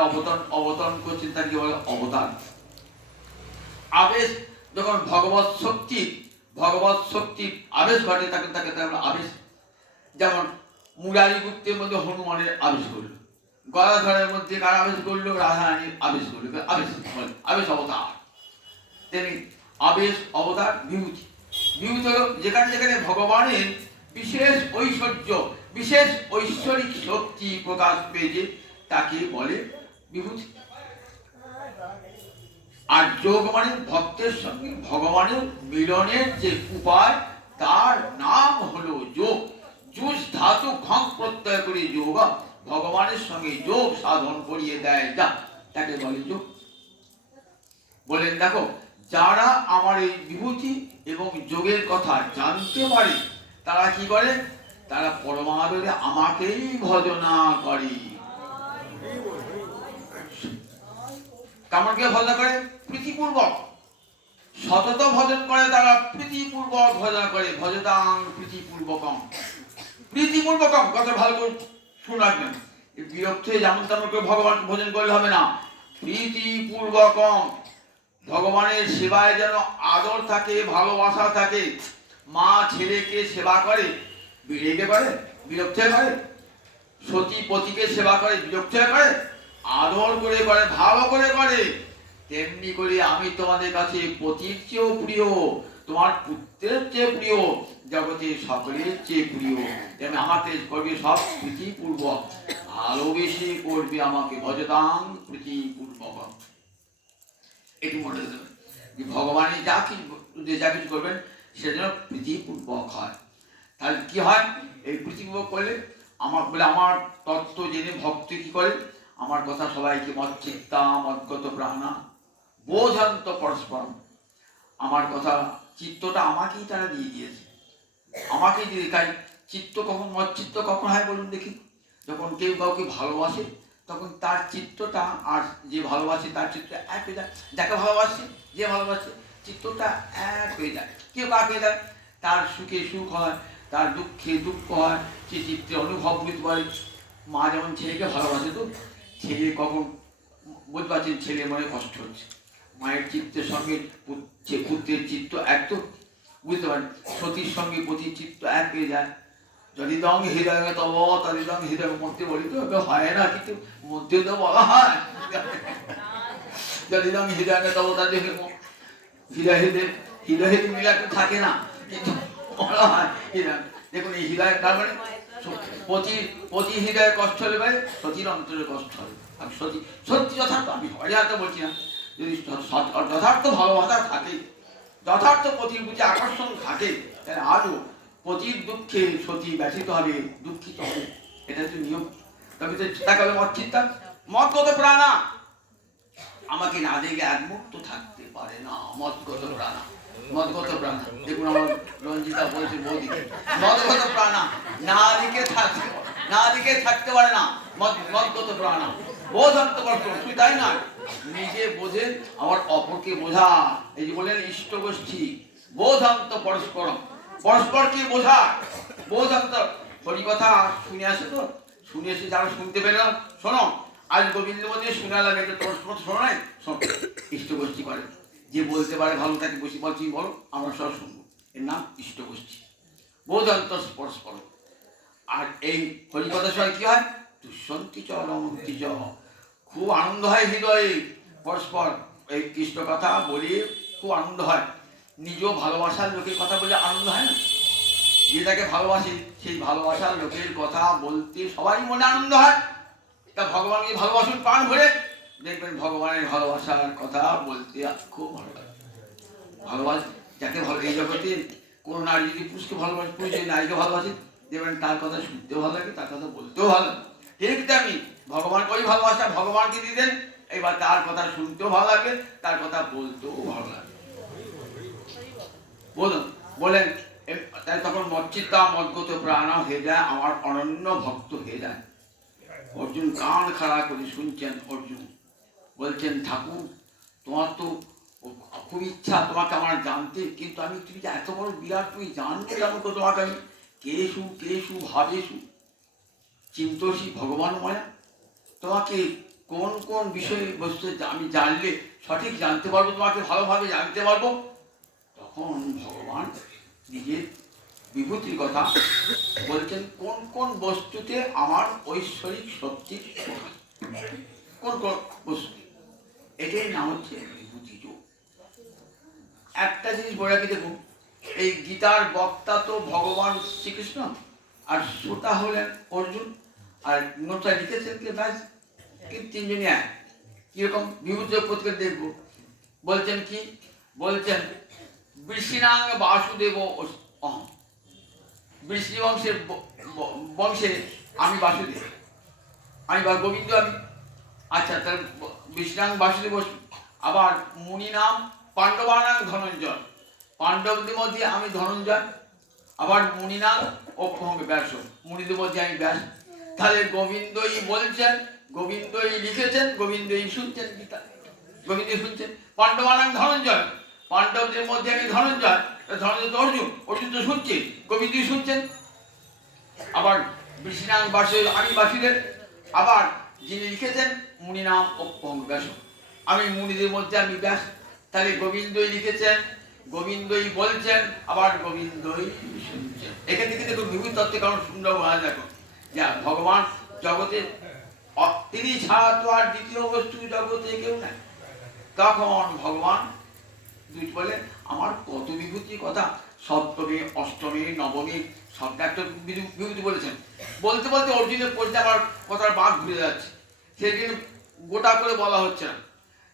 অবতরণ করছেন, তাকে বলে অবতার। আবেশ, যখন ভগবত শক্তি আবেশ ঘটে, তাকে আবেশ। যেমন মুরারি গুপ্তের মধ্যে হনুমানের আবেশ করলো, গদাধরের মধ্যে কার আবেশ করলো? রাধারানীর আবেশ করলো, আবেশ অবতার। তেমনি আবেশ, অবতার, বিভূতি। বিভূতি হলো যেখানে যেখানে ভগবানের বিশেষ ঐশ্বর্য, বিশেষ ঐশ্বরিক শক্তি প্রকাশ পেয়েছে, তাকে বলে বিভূতি। আর যোগ মানে ভক্তের সঙ্গে ভগবানের মিলনের যে উপায়, তার নাম হলো যোগ। যুজ ধাতু খং প্রত্যয় করে যোগ, ভগবানের সঙ্গে যোগ সাধন করিয়ে দেয় যা, তাকে বলে যোগ। বলেন দেখো, যারা আমার এই বিভূতি এবং যোগের কথা জানতে পারে, তারা কি করে? তারা পরমাদরে আমাকেই ভজনা করে। কেমনকে ভজনা করে? প্রীতিপূর্বক, সতত ভজন করে তারা, প্রীতিপূর্বক ভজনা করে। ভজতাং প্রীতিপূর্বকম, প্রীতিপূর্বকম কথা ভালো করে শুনে রাখবেন। বিরক্ত হয়ে যেমন তেমন করে ভগবান ভজন করলে হবে না। প্রীতিপূর্বকম, ভগবানের সেবায় যেন আদর থাকে, ভালোবাসা থাকে। মা ছেলেকে সেবা করে, রেগে করে, বিরক্ত হয়ে করে? সতী পতিকে সেবা করে, বিরক্ত হয়ে করে? আদর করে করে, ভালো করে করে। তেমনি করে আমি তোমাদের কাছে পতির চেয়েও প্রিয়, তোমার পুত্রের চেয়ে প্রিয়, জগতের সকলের চেয়ে প্রিয়। তেমনি আমাকে করবে সব প্রীতিপূর্বক, ভালোবেসে করবে আমাকে। ভজতাং প্রীতিপূর্বক, এটি মনে রাখবেন যে ভগবানের যা কিছু করবেন সেটা যেন প্রীতিপূর্বক হয়। তাহলে কি হয়? এই প্রীতিপূর্বক করলে আমার বলে আমার তত্ত্ব জেনে ভক্ত কি করে, আমার কথা সবাইকে মচ্চিত্তা মদ্গত প্রাণা বোধান্ত পরস্পর, আমার কথা চিত্তটা আমাকেই তারা দিয়ে দিয়েছে, আমাকেই দিয়ে। তাই চিত্ত কখন মচ্চিত্ত কখন হয় বলুন দেখি? যখন কেউ কাউকে ভালোবাসে তখন তার চিত্তটা আর যে ভালোবাসে তার চিত্ত এক হয়ে যায়। যাকে ভালোবাসে, যে ভালোবাসে, চিত্তটা এক হয়ে যায়। কেউ কাকে দেয়, তার সুখে সুখ হয়, তার দুঃখে দুঃখ হয়, সে চিত্তে অনুভব করতে পারে। মা যেমন ছেলেকে ভালোবাসে, তো ছেলে কখন বুঝতে পারছেন ছেলে মনে কষ্ট হচ্ছে, মায়ের চিত্তের সঙ্গে পুত্রের চিত্ত এক, তো বুঝতে পারেন সতীর সঙ্গে পতির চিত্ত এক হয়ে যায়। যদি দং হৃদয় তব তদি দং হৃদয় মধ্যে বলি তো হয় না, কিন্তু মধ্যে তো বলা হয়। যদি দং হৃদয় তব তাদের হৃদয় হৃদয় হৃদয় হৃদয় মিলা তো থাকে না, কিন্তু বলা হয় হৃদয়। দেখুন এই হৃদয় তার মানে পতি হৃদয়ে কষ্ট হলে ভাই সতীর অন্তরে কষ্ট হবে। আমি সতী সত্যি যথার্থ, আমি হরিয়াতে বলছি না, যদি যথার্থ ভালোবাসা থাকে, যথার্থ পতির প্রতি আকর্ষণ থাকে, তাহলে আজও পতির দুঃখে সতী ব্যথিত হবে, দুঃখিত হবে, এটা হচ্ছে নিয়ম। তবে তো তাকে হবে মচ্চিত্তা মদগত প্রাণা, আমাকে না দেখে একমুক্ত থাকতে পারে না, মদগত প্রাণা, মদগত প্রাণা। দেখুন আমার রঞ্জিতা বলছে বৌদিকে মদগত প্রাণা, না দিকে থাকতে পারে না, মদগত প্রাণা বোধান্ত কষ্ট। তুই তাই না, নিজে বোঝেন আবার অপরকে বোঝা। এই যে বললেন ইষ্ট গোষ্ঠী বোধান্ত পরস্পর, পরস্পরকে বোঝা, বোধান্ত। হরি কথা শুনে আসে তো, শুনে এসে যারা শুনতে পেলাম, শোনো আজ গোবিন্দ মন্দিরে শোনা লাগে, তোমার শোনো নাই, শোনো ইষ্ট গোষ্ঠী করে। যে বলতে পারে ভালো তাকে বসে বলছি বলো, আমরা সব শুনবো, এর নাম ইষ্ট গোষ্ঠী বোধান্ত পরস্পর। আর এই হরিকথার সময় কি হয়, দুঃসন্তি চরমন্তি চ, খুব আনন্দ হয় হৃদয়ে, পরস্পর এই কৃষ্ণ কথা বলে খুব আনন্দ হয়। নিজেও ভালোবাসার লোকের কথা বলে আনন্দ হয় না, যে তাকে ভালোবাসে সেই ভালোবাসার লোকের কথা বলতে সবাই মনে আনন্দ হয়। তা ভগবানকে ভালোবাসুন প্রাণ ভরে, দেখবেন ভগবানের ভালোবাসার কথা বলতে খুব ভালো লাগে। ভালোবাসে যাকে ভালো, এই জগতে কোনো নারী যদি পুরুষকে ভালোবাসে, পুরুষ যদি নারীকে ভালোবাসে, দেখবেন তার কথা শুনতেও ভালো লাগে, তার কথা বলতেও ভালো লাগে। ঠিক তেমনি ভগবান ওই ভালোবাসা ভগবানকে দিয়ে দেন, এবার তার কথা শুনতেও ভালো লাগে, তার কথা বলতেও ভালো লাগে। বলেন তাই তখন মচ্চিত্তা মদ্গত প্রাণা হয়ে যায়, আমার অনন্য ভক্ত হয়ে যায়। অর্জুন কান খাড়া করে শুনছেন, অর্জুন বলছেন ঠাকুর তোমার তো খুব ইচ্ছা তোমাকে আমার জানতে, কিন্তু আমি তুমি যে এত বড় বিরাট, তুমি জানতে জানো তো তোমাকে আমি কেশু ভাবেশু চিন্তসী ভগবান মায়া, তোমাকে কোন কোন বিষয়ে বস্তু আমি জানলে সঠিক জানতে পারবো, তোমাকে ভালোভাবে জানতে পারবো। তখন ভগবান নিজের বিভূতির কথা বলছেন, কোন কোন বস্তুতে আমার ঐশ্বরিক শক্তি, কোন কোন বস্তু, এটাই নাম হচ্ছে বিভূতি যোগ। একটা জিনিস বলে রাখি, দেখুন এই গীতার বক্তা তো ভগবান শ্রীকৃষ্ণ, আর শ্রোতা হলেন অর্জুন, আর নোটটা লিখেছেন কে ব্যাস, কিন্তু তিনজনই এক। কিরকম বিভূতি যোগ পত্রিকা দেখবো, বলছেন কি বলছেন, বৃষিণাঙ্গ বাসুদেব অহম, বৃষ্ণি বংশের বংশে আমি বাসুদেব, আমি গোবিন্দ আমি। আচ্ছা তাহলে বৃষ্ণাং বাসুদেব। আবার মুনি নাম পাণ্ডবানাং ধনঞ্জয়, পাণ্ডবদের মধ্যে আমি ধনঞ্জয়। আবার মুনি নাম অক্ষঙ্গ ব্যাস, মুনিদের মধ্যে আমি ব্যাস। তাহলে গোবিন্দই বলছেন, গোবিন্দই লিখেছেন, গোবিন্দই শুনছেন গীতা, গোবিন্দই শুনছেন। পাণ্ডবানাং ধনঞ্জয়, পাণ্ডবদের মধ্যে আমি ধনঞ্জয়, ধনঞ্জয় তো অর্জুন, অর্জুন তো শুনছে, গোবিন্দই শুনছেন। আবার বৃষিণাং বাসুদেব, আমি বাসুদেব। আবার যিনি লিখেছেন মুনি নাম অক্ষঙ্গ ব্যাস, আমি মুনিদের মধ্যে আমি ব্যাস। তাহলে গোবিন্দই লিখেছেন, গোবিন্দই বলছেন, আবার গোবিন্দই শুনছেন। এখান থেকে দেখুন বিভূতি তত্ত্বে কারণ সুন্দর বলা দেখো, যা ভগবান জগতে তিনি ছাড়া তো আর দ্বিতীয় বস্তু জগতে কেউ নাই। তখন ভগবান দুই বলে আমার কত বিভূতির কথা, সপ্তমী অষ্টমী নবমী সব একটা বিভূতি বলেছেন। বলতে বলতে অর্জুনের পড়তে আমার কথার বাঘ ঘুরে যাচ্ছে, সেই জন্য গোটা করে বলা হচ্ছে না।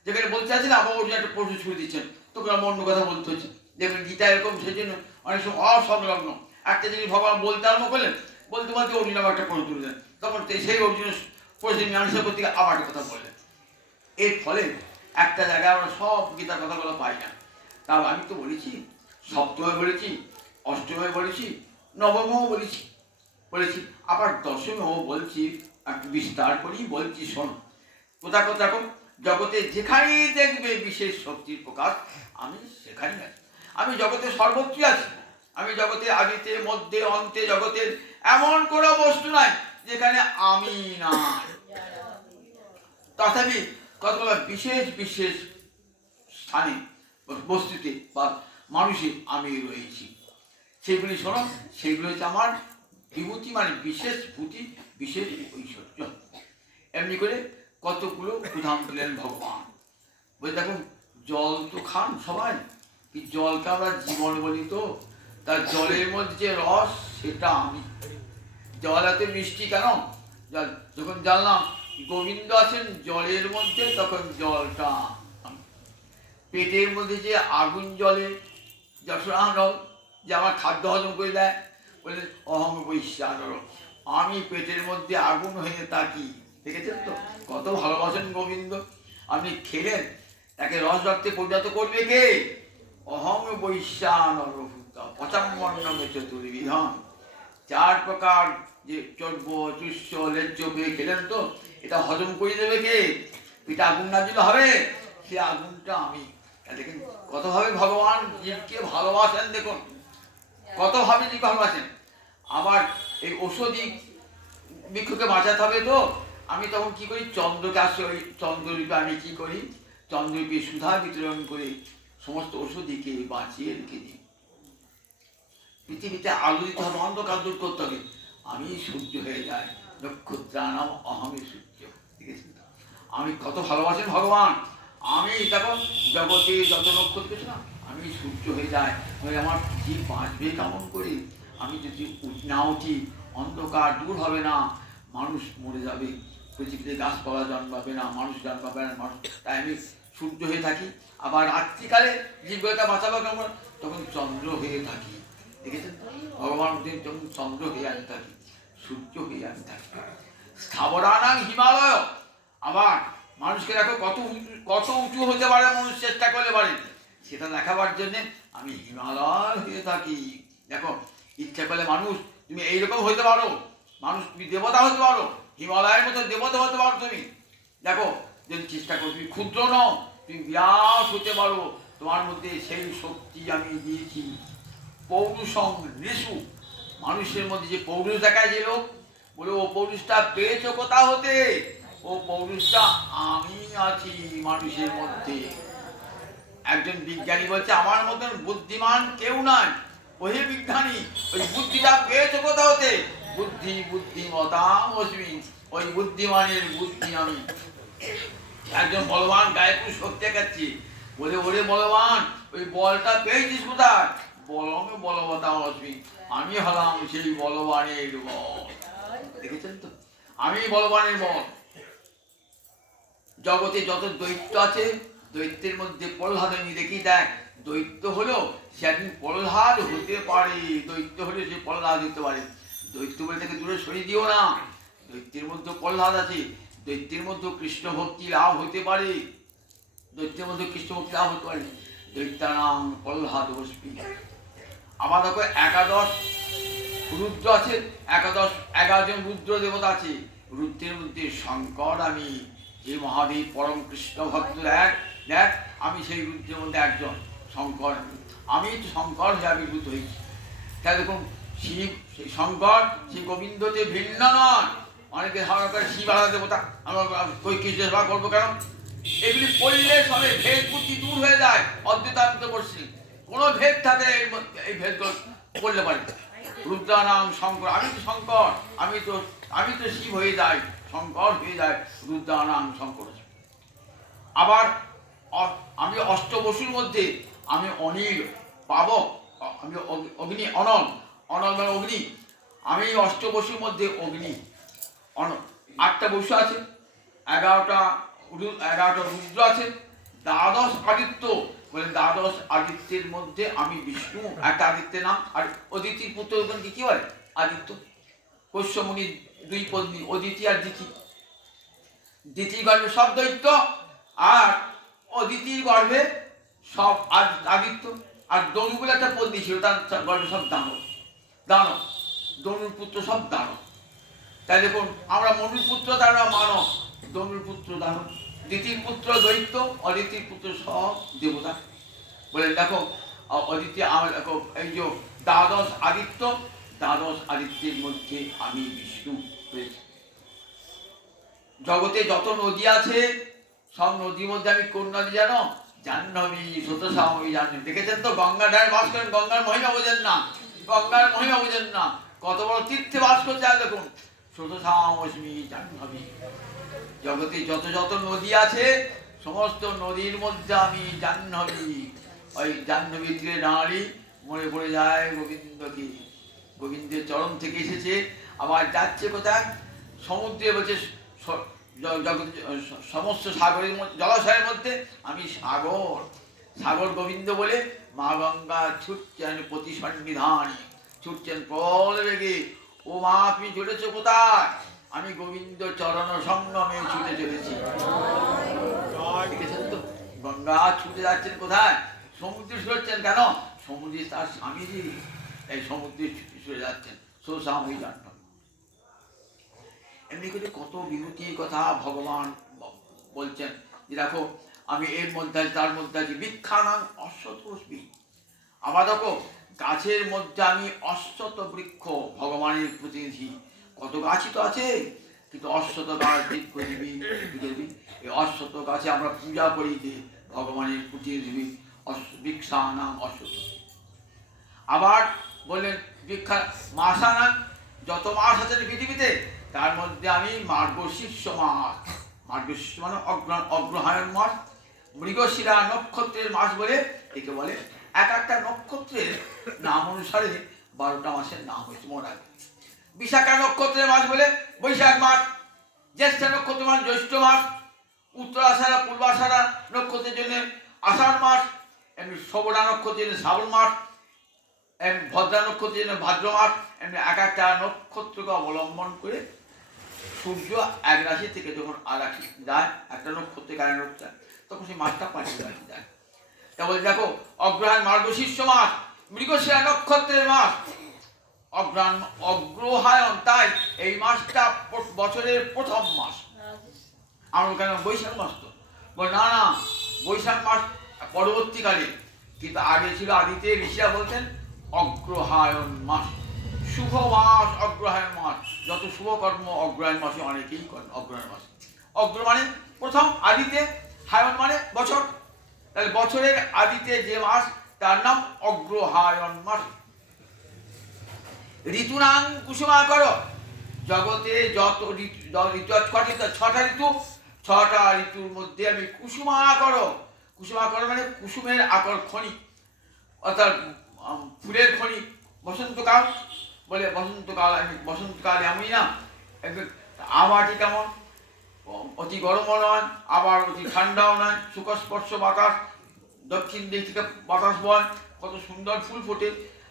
যেখানে বলতে চাচ্ছি না আবার অর্জুন একটা প্রশ্ন ছুড়ে দিচ্ছেন, তোকে আমার অন্য কথা বলতে হচ্ছে। দেখবেন গীতা এরকম, সেই জন্য অনেক সময় অসংলগ্ন একটা জিনিস ভগবান বলতে আরম্ভ করলেন, বলতে বলতে অর্জুন আবার একটা প্রশ্ন তুললেন, তখন সেই অর্জুন প্রশ্ন মীমাংসা করতে গিয়ে আবার একটা কথা বললেন। এর ফলে একটা জায়গায় আমরা সব গীতার কথাগুলো পাই না। তা আমি তো বলেছি, সপ্তমে বলেছি, অষ্টমে বলেছি, নবমেও বলেছি, আবার দশমেও বলছি, একটু বিস্তার করেই বলছি, শোন। কোথা কথা কোন জগতে যেখানেই দেখবে বিশেষ শক্তির প্রকাশ, আমি সেখানেই আছি। আমি জগতে সর্বত্রই আছি। আমি জগতে আদিতে মধ্যে অন্তে জগতের এমন কোনো বস্তু নাই যেখানে আমি না। তথাপি কতগুলো বিশেষ বিশেষ স্থানে বস্তুতে বা মানুষে আমি রয়েছি। সেগুলি শোনো, সেগুলো হচ্ছে আমার বিভূতি, মানে বিশেষ ভূতি, বিশেষ ঐশ্বর্য। এমনি করে কতগুলো উদাহরণ দিলেন ভগবান। বলে দেখুন, জল তো খান সবাই, কি জলকে আমরা জীবন বলি তো, তার জলের মধ্যে যে রস সেটা আমি। জল এত মিষ্টি কেন? যখন জানলাম গোবিন্দ আছেন জলের মধ্যে, তখন জলটা পেটের মধ্যে যে আগুন জ্বলে, যশোরানল, যে আমার খাদ্য হজম করে দেয়, বলে অহং বৈশ্বানর, আমি পেটের মধ্যে আগুন হয়ে থাকি। দেখেছেন তো কত ভালোবাসেন গোবিন্দ। আপনি খেলেন, তাকে রস রক্তে পরিণত করবে কে? অহং বৈশ্বানর পচাম্বন্নমে চতুর্বিধান, 4 প্রকার যে চর্ব তুষ্য লেজ্জ পেয়ে খেলেন, তো এটা হজম করে দেবে কে? পেটে আগুন না দিলে হবে? সে আগুনটা আমি। দেখেন কতভাবে ভগবান জীবকে ভালোবাসেন, দেখুন কতভাবে জীব ভালোবাসেন। আবার এই ঔষধি বৃক্ষকে বাঁচাতে হবে, তো আমি তখন কি করি? চন্দ্রকে আশ্রয়, চন্দ্ররূপে আমি কি করি? চন্দ্ররূপে সুধা বিতরণ করে সমস্ত ঔষধিকে বাঁচিয়ে রেখে দিই। পৃথিবীতে আলো দিতে হবে, অন্ধকার দূর করতে হবে। আমি সূর্য হয়ে যাই, নক্ষত্রানাম অহমে সূর্য। ঠিক আছে? আমি কত ভালোবাসেন ভগবান। আমি দেখো জগতে যত নক্ষত্র না, আমি সূর্য হয়ে যাই। আমার জীব বাঁচবে কেমন করে? আমি যদি না উঠি, অন্ধকার দূর হবে না, মানুষ মরে যাবে, পৃথিবীতে গাছপালা জন্মাবে না, মানুষ জন্মাবে না, মানুষ। তাই আমি সূর্য হয়ে থাকি। আবার রাত্রিকালে জীবটা বাঁচাবো কেমন? তখন চন্দ্র হয়ে থাকি। দেখেছেন ভগবান যখন চন্দ্র হয়ে আমি থাকি, সূর্য হয়ে আমি থাকি। স্থাবরানাং হিমালয়। আবার মানুষকে দেখো কত উঁচু হতে পারে মানুষ চেষ্টা করলে পারে, সেটা দেখাবার জন্য আমি হিমালয় হয়ে থাকি। দেখো ইচ্ছা করলে মানুষ, তুমি এইরকম হতে পারো, মানুষ তুমি দেবতা হতে পারো, হিমালয়ের মতো দেবতা হতে পারো তুমি। দেখো যদি চেষ্টা করো, তুমি ক্ষুদ্র নও, তুমি বিরাট হতে পারো। তোমার মধ্যে সেই শক্তি আমি দিয়েছি। পৌরুষং ঋষু, মানুষের মধ্যে যে পৌরুষ দেখায় যে লোক, বলে ও পৌরুষটা পেয়েছো কোথা হতে? ও পৌরুষটা আমি আছি মানুষের মধ্যে। একজন বিজ্ঞানী বলছে আমার মতন বুদ্ধিমান কেউ নাই, ওই বিজ্ঞানী ওই বুদ্ধিটা পেয়েছো কোথা হতে? বুদ্ধি বুদ্ধিমতাম অস্মি, ওই বুদ্ধিমানের বুদ্ধি আমি। একজন বলবান গায়ে শক্তি দেখাচ্ছি, বলে ওরে বলবান ওই বলটা পেয়েছিস কোথায়? বলমে বলবতা অস্মি, আমি হলাম সেই বলবানের বল। দেখেছেন তো, আমি বলবানের বল। জগতে যত দৈত্য আছে, দৈত্যের মধ্যে প্রহ্লাদ আমি দেখি, দেখ দৈত্য হলো সে একদিন প্রহ্লাদ হতে পারে, দৈত্য হলে সে প্রহ্লাদ হতে পারে। দৈত্য বলে তাকে দূরে সরিয়ে দিও না, দৈত্যের মধ্যে প্রহ্লাদ আছে, দৈত্যের মধ্যে কৃষ্ণ ভক্তি লাভ হতে পারে, দৈত্যের মধ্যে কৃষ্ণ ভক্তি লাভ হতে পারে। দৈত্যানাং প্রহ্লাদ অস্মি। আবার দেখো 11 রুদ্র আছে, 11 জন রুদ্র দেবতা আছে, রুদ্রের মধ্যে শঙ্কর আমি, যে মহাদেব পরম কৃষ্ণ ভক্ত, দেখ আমি সেই রুদ্রের মধ্যে একজন, শঙ্কর আমি তো শঙ্কর হয়ে আবির্ভূত হয়েছি। তাই দেখুন শিব, সেই শঙ্কর সেই গোবিন্দতে ভিন্ন নয়। অনেকে ধারণা করে শিব আলাদা দেবতা, আমরা কই কৃষ্ণ সেবা করবো কেন? এগুলি পড়লে সবে ভেদ বুদ্ধি দূর হয়ে যায়। অদ্বৈতান্ত বসছি কোনো ভেদ থাকে, এই ভেদগুলো পড়লে পারি। রুদ্রানাম শঙ্কর, আমি তো শঙ্কর, আমি তো শিব হয়ে যাই, শঙ্কর হয়ে যায়, রুদ্রানাম শঙ্কর। আবার আমি অষ্টবসুর মধ্যে আমি অনিল পাবক, আমি অগ্নি, অনল, অনল মানে অগ্নি। আমি অষ্টবসুর মধ্যে অগ্নি, 8টা বসু আছে, 11টা রুদ্র আছে, 12 আদিত্য, বলে 12 আদিত্যের মধ্যে আমি বিষ্ণু। একটা আদিত্যের নাম, আর অদিতির পুত্র কি বলে? আদিত্য। পোষ্যমুনি দুই পত্নী অদিতি আর দিতি। দিতির গর্ভে সব দৈত্য, আর অদিতির গর্ভে সব আদিত্য। আর দনু বলে একটা পত্নী ছিল, তার গর্ভে সব দানব। দানব, দনুর পুত্র সব দানব। তাই দেখুন, আমরা মনুর পুত্র, তারা মানব, দনুর পুত্র দানব, দিতির পুত্র দৈত্য, অদিতির পুত্র সব দেবতা। বলেন দেখো, অদিতি দেখো, এই যে দ্বাদশ আদিত্য, দ্বাদশ আদিত্যের মধ্যে আমি বিষ্ণু হয়েছি। জগতে যত নদী আছে সব নদীর মধ্যে আমি কোন নদী জানো? জাহ্নবী, স্রোতস্বামী জাহ্নবী। দেখেছেন তো, গঙ্গা ধারে বাস করেন, গঙ্গার মহিমা বোঝেন না, গঙ্গার মহিমা বোঝেন না, কত বড় তীর্থে বাস করছে। আর দেখুন, স্রোতস্বামী জাহ্নবী। জগতে যত যত নদী আছে সমস্ত নদীর মধ্যে আমি জাহ্নবী। ওই জাহ্নবীর তীরে দাঁড়ি মনে পড়ে যায় গোবিন্দকে। গোবিন্দের চরণ থেকে এসেছে, আবার যাচ্ছে কোথায়? সমুদ্রে। বলছে সমস্ত সাগরের জলাশয়ের মধ্যে আমি সাগর। সাগর গোবিন্দ বলে মা গঙ্গা ছুটছেন প্রতি সন্নিধান, ছুটছেন প্রবল বেগে। ও মা, তুমি চলেছ কোথায়? আমি গোবিন্দ চরণ সঙ্গমে ছুটে চলেছি। দেখেছেন তো, গঙ্গা ছুটে যাচ্ছেন কোথায়? সমুদ্রে ছুটছেন। কেন? সমুদ্রে তার স্বামীজি, এই সমুদ্রে ছুটে যাচ্ছেন। স্বস্বামী জাহ্নবী। এমনি করে কত বিভূতির কথা ভগবান বলছেন, যে দেখো আমি এর মধ্যে আছি, তার মধ্যে আছি। বৃক্ষানাং অশ্বতস্মি। আবার দেখো, গাছের মধ্যে আমি অশ্বত বৃক্ষ, ভগবানের প্রতিনিধি। কত গাছই তো আছে, কিন্তু অশ্বত গাছ দীর্ঘজীবী। এই অশ্বত গাছে আমরা পূজা করি, যে ভগবানের প্রতিনিধি। বৃক্ষানাং অশ্বত। আবার বললেন বৃক্ষা মাসানাং, যত মাস আছে পৃথিবীতে তার মধ্যে আমি মার্গশীর্ষ মাস। মার্গশীর্ষ মানে অগ্রহায়ণ মাস। মৃগশিরা নক্ষত্রের মাস বলে একে বলে। এক একটা নক্ষত্রের নাম অনুসারে 12টা মাসের নাম হয়েছে মনে রাখবে। বিশাখা নক্ষত্রের মাস বলে বৈশাখ মাস। জ্যেষ্ঠ নক্ষত্র মাস জ্যৈষ্ঠ মাস। উত্তরাষাঢ়া পূর্বাষাঢ়া নক্ষত্রের জন্য আষাঢ় মাস। এমনি শ্রবণা নক্ষত্রের জন্য শ্রাবণ মাস। ভদ্রা নক্ষত্রের জন্য ভাদ্র মাস। এমনি এক একটা নক্ষত্রকে অবলম্বন করে সূর্য এক রাশি থেকে যখন আর রাশি যায়, একটা নক্ষত্রে কারণ হচ্ছে, তখন সেই মাসটা 5 রাশি যায়। তারপরে দেখো, অগ্রহায়ণ মার্গশীর্ষ মাস, মৃগশিরা নক্ষত্রের মাস। অগ্রহায়ণ, তাই এই মাসটা বছরের প্রথম মাস। আমরা কেন বৈশাখ মাস? তো বল না না, বৈশাখ মাস পরবর্তীকালে, কিন্তু আগে ছিল আদিতে ঋষিরা বলতেন অগ্রহায়ণ মাস, শুভ মাস অগ্রহায়ণ মাস। যত শুভ কর্ম অগ্রহায়ণ মাসে অনেকেই করেন। অগ্রহায়ণ মাস, অগ্র মানে প্রথম, আদিতে, হায়ন মানে বছর। তাহলে বছরের আদিতে যে মাস তার নাম অগ্রহায়ণ মাস। ঋতুনাং কুসুমাকর। জগতে যত ঋতু, কটি? 6টা ঋতু। 6টা ঋতুর মধ্যে আমি কুসুমাকর। কুসুমাকর মানে কুসুমের আকর, খনি, অর্থাৎ ফুলের খনি। বসন্তকাল বলে বসন্তকাল, আমি বসন্তকাল আমি না আবহাওয়াটি কেমন, অতি গরমও নয় আবার অতি ঠান্ডাও নয়, সুখস্পর্শ বাতাস, দক্ষিণ দিক থেকে বাতাস বয়, কত সুন্দর ফুল ফোটে।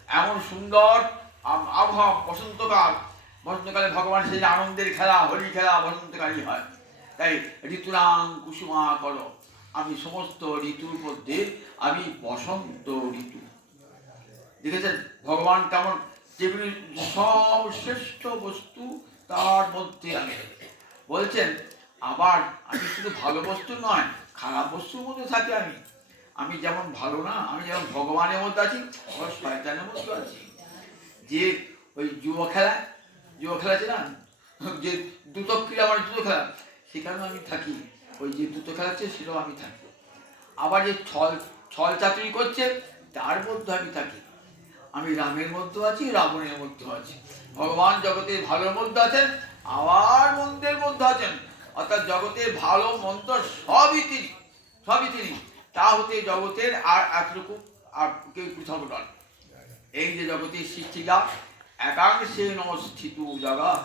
এমন সুন্দর আবহাওয়া বসন্তকাল। বসন্তকালে ভগবান সেই আনন্দের খেলা, হোলি খেলা বসন্তকালই হয়। তাই ঋতুরাং কুসুমাকর, আমি সমস্ত ঋতুর মধ্যে আমি বসন্ত ঋতু। দেখেছেন ভগবান কেমন, যেগুলি সব শ্রেষ্ঠ বস্তু তার মধ্যে আমি বলছেন। আবার আমি শুধু ভালো বস্তু নয়, খারাপ বস্তুর মধ্যে থাকি আমি। আমি যেমন ভালো না, আমি যেমন ভগবানের মধ্যে আছি, আবার শয়তানের মধ্যে আছি। যে ওই যুব খেলা আছে না, যে দ্রুত ক্রীড়া মানে দ্রুত খেলা, সেখানেও আমি থাকি। ওই যে দ্রুত খেলাচ্ছে সেটাও আমি থাকি। আবার যে ছল চাতুরি করছে তার মধ্যে আমি থাকি। আমি রামের মধ্যে আছি, রাবণের মধ্যে আছি। ভগবান জগতে ভালোর মধ্যে আছেন, আবার মন্দের মধ্যে আছেন। অর্থাৎ জগতে ভালো মন্দ সবই তিনি। তা হতে জগতের আর এতটুকু আর কেউ পৃথক নন। এই যে জগতের সৃষ্টিটা একাংশে স্থিত জগৎ।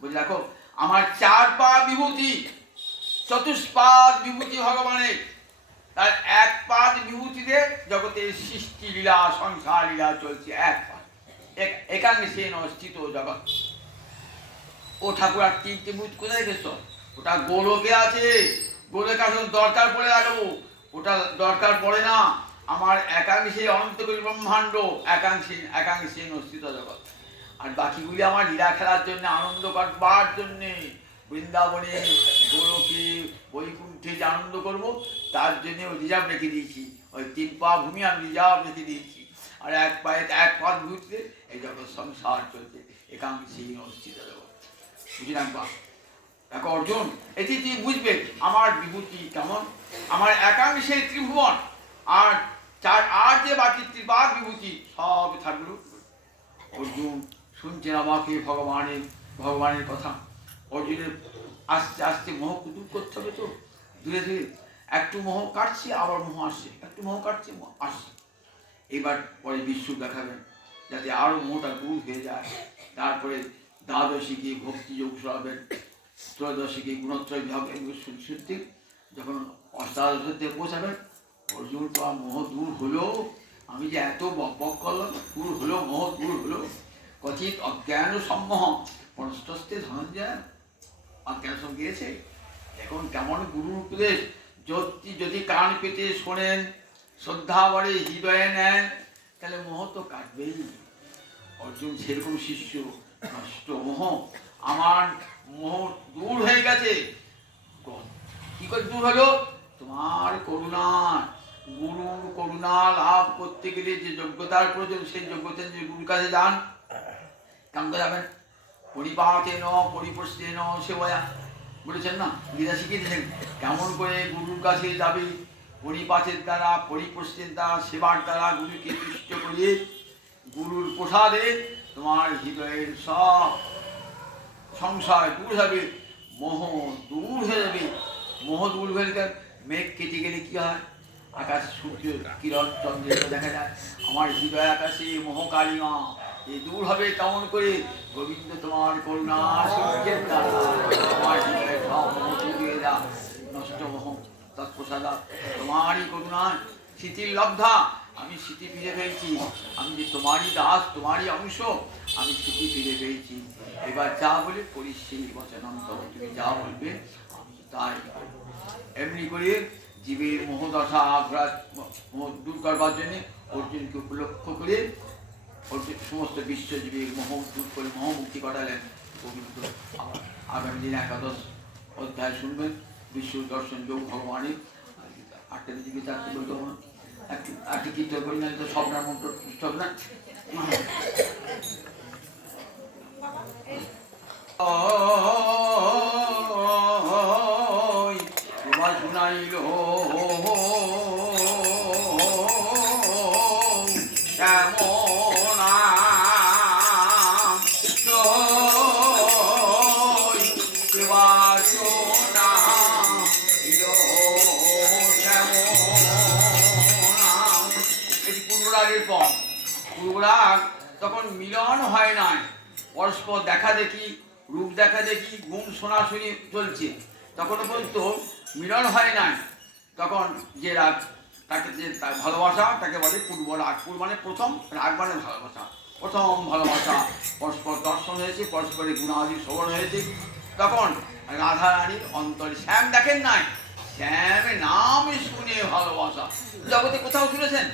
বুঝে দেখো, আমার 4 পা বিভূতি, চতুষ্পাদ বিভূতি ভগবানের। তার 1 পাদ বিভূতিতে জগতের সৃষ্টি লীলা, সংসার লীলা চলছে। 1 পাদ, একাংশে স্থিত জগৎ। ও ঠাকুর আর 3টে মুখ কোথায় রেখেছ? ওটা গোলকে আছে, গোলকে আসলে দরকার পড়ে রাখবো, ওটা দরকার পড়ে না। আমার একাংশে অনন্তকোটি ব্রহ্মাণ্ড, একাংশে নস্থিত জগৎ। আর বাকিগুলি আমার লীলা খেলার জন্য, আনন্দ করবার জন্যে, বৃন্দাবনে গোলকে বৈকুণ্ঠে যে আনন্দ করবো তার জন্য ওই রিজার্ভ রেখে দিয়েছি। ওই 3 পা ভূমি আমি রিজার্ভ রেখে দিয়েছি। আর 1 পায়ে 1 পা ঘুরতে এই জগৎ সংসার চলছে, একাংশে নস্থিত জগৎ। বুঝলাম বা? দেখো অর্জুন, এটি তুই বুঝবে আমার বিভূতি কেমন। আমার একাংশে ত্রিভুবন, আর যে বাকি ত্রিবাদ বিভূতি সব থাকলো। অর্জুন শুনছেন আমাকে ভগবানের কথা। অর্জুনের আস্তে আস্তে মোহ দূর করতে হবে, তো ধীরে ধীরে একটু মোহ কাটছে, আবার মোহ আসছে, একটু মোহ কাটছে, মোহ আসছে। এবার পরে বিশ্ব দেখাবেন যাতে আরো মোহটা দূর হয়ে যায়। তারপরে দ্বাদশীকে ভক্তি যোগ সরাবেন, ত্রয়োদশীকে গুণত্রয় শুদ্ধি, যখন অষ্টাদশীতে পৌঁছাবেন, অর্জুন তো আর মোহ দূর হলো, আমি যে এত বক করলাম, দূর হলো, মোহ দূর হলো। কথিত অজ্ঞান সম্মোহ পরস্তস্তে ধনঞ্জয়, অজ্ঞান সব গিয়েছে। এখন কেমন গুরুর উপদেশ যদি কান পেতে শোনেন, শ্রদ্ধা বড়ে হৃদয়ে নেন, তাহলে মোহ তো কাটবেই। অর্জুন সেরকম শিষ্য, নষ্ট মোহ, আমার মোহ দূর হয়ে গেছে। কি করে দূর হলো? তোমার করুণা। গুরুর করুণা লাভ করতে গেলে যে যোগ্যতার প্রয়োজন, সেই যোগ্যতা যে গুরুর কাছে যান, কেমন করে যাবেন? পরিপাতেন পরিপুষ্টেন সেবয়া বলেছেন না, গীতা শিখিয়েছেন কেমন করে গুরুর কাছে যাবে। পরিপাতের দ্বারা, পরিপুষ্টের দ্বারা, সেবার দ্বারা গুরুকে তুষ্ট করিয়ে, গুরুর প্রসাদে তোমার হৃদয়ের সব সংশয় দূর হবে, মোহ দূর হয়ে যাবে। মোহ দূর হয়ে গেলে মেঘ কেটে গেলে কি হয়? আকাশে সূর্য কিরণ চন্দ্র দেখা যায়। আমার হৃদয় আকাশে মোহ কালিমা এই দূর হবে কেমন করে? গোবিন্দ তোমার করুণা সূর্যের দ্বারা আমার হৃদয়ে সব মোহ দূর হয়ে যা, নষ্ট মোহ তৎপ্রসাদা তোমারই করুণায় স্মৃতির লব্ধা। আমি স্মৃতি ফিরে পেয়েছি, আমি যে তোমারই দাস, তোমারই অংশ, আমি স্মৃতি ফিরে পেয়েছি। এবার যা বলে পরিশ্রী বচনান্তর, তুমি যা বলবে আমি তাই। এমনি করে জীবের মোহদশা দূর করবার জন্য অর্জুনকে উপলক্ষ করে অর্জুন সমস্ত বিশ্বজীবীর মোহ দূর করে মোহমুক্তি ঘটালেন গোবিন্দ। আগামী দিন 11 অধ্যায় শুনবেন, বিশ্ব দর্শন যোগ ভগবানের। 8টা দিকে 4টে বলতে হবে, একটি কীর্তন করি না, তো স্বপ্নের মন্ত্র পুষ্ট হবে না। তোমার শুনাইল কেমন পূর্বরাগ তখন মিলন হয় নাই, পরস্পর দেখা দেখি, রূপ দেখা দেখি, গুণ শোনাশুনি চলছে, তখন পর্যন্ত মিলন হয় নাই। তখন যে রাগ, তাকে যে ভালোবাসা তাকে বলে পূর্ব রাগ। পূর্ব মানে প্রথম, রাগ মানে ভালোবাসা, প্রথম ভালোবাসা। পরস্পর দর্শন হয়েছে, পরস্পরের গুণাদি শ্রবণ হয়েছে। তখন রাধা রানীর অন্তরে শ্যাম দেখেন নাই, শ্যাম নাম শুনে ভালোবাসা। জগতে কোথাও শুনেছেন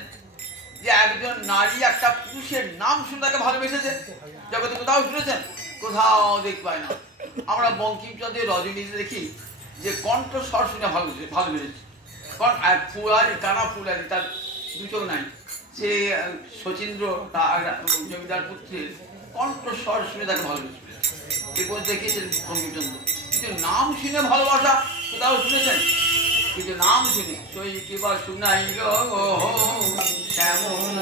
যে একজন নারী একটা পুরুষের নাম শুনে তাকে ভালোবেসেছে? জগতে কোথাও শুনেছেন? কোথাও দেখতে না। আমরা বঙ্কিমচন্দ্রের রজনীতে দেখি যে কণ্ঠস্বর শুনে ভালোবেসেছে। ফুলারি, কানা ফুলারি, তার 2 চোখ নাই, সে শচীন্দ্র জমিদার পুত্রের কণ্ঠস্বর শুনে তাকে ভালোবেসেছে। এরপর দেখিয়েছেন বঙ্কিমচন্দ্র। কিন্তু নাম শুনে ভালোবাসা কোথাও শুনেছেন? কিন্তু নাম শুনে সই কিবা শুনাইল কেমন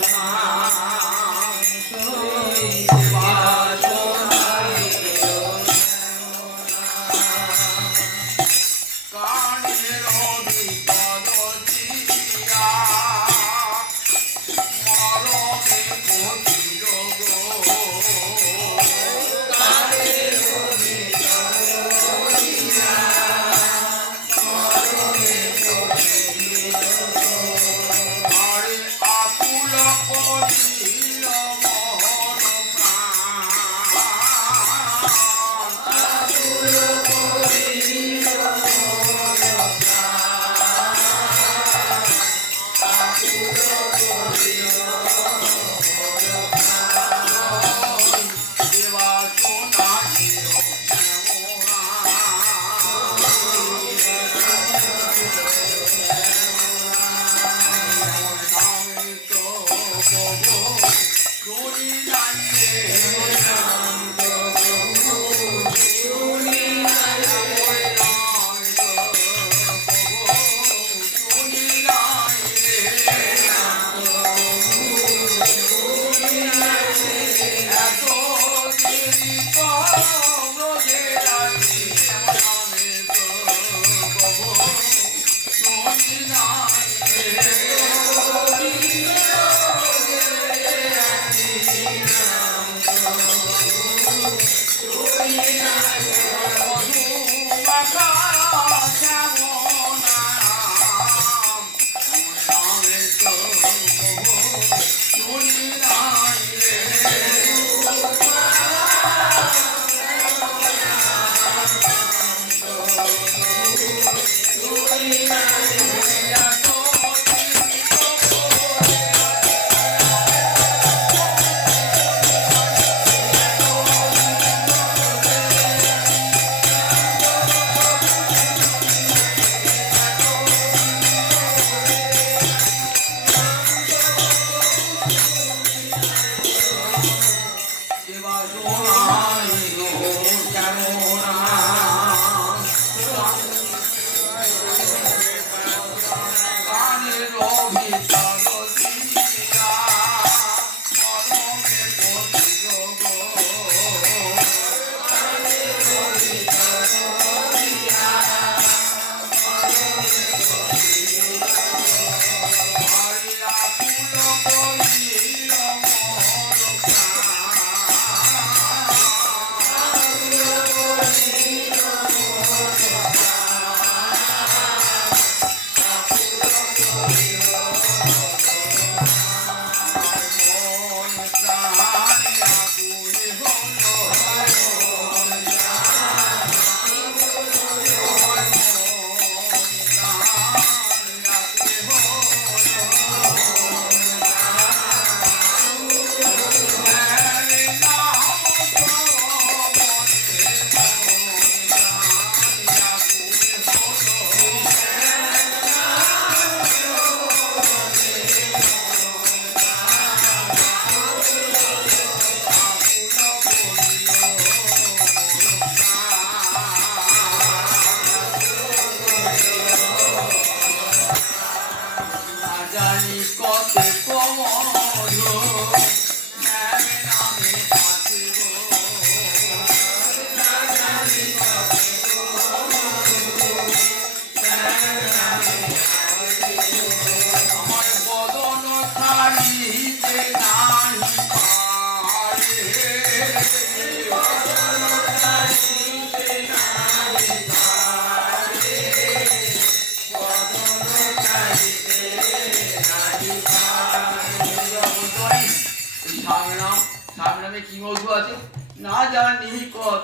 কি মধু আছে না জানি কত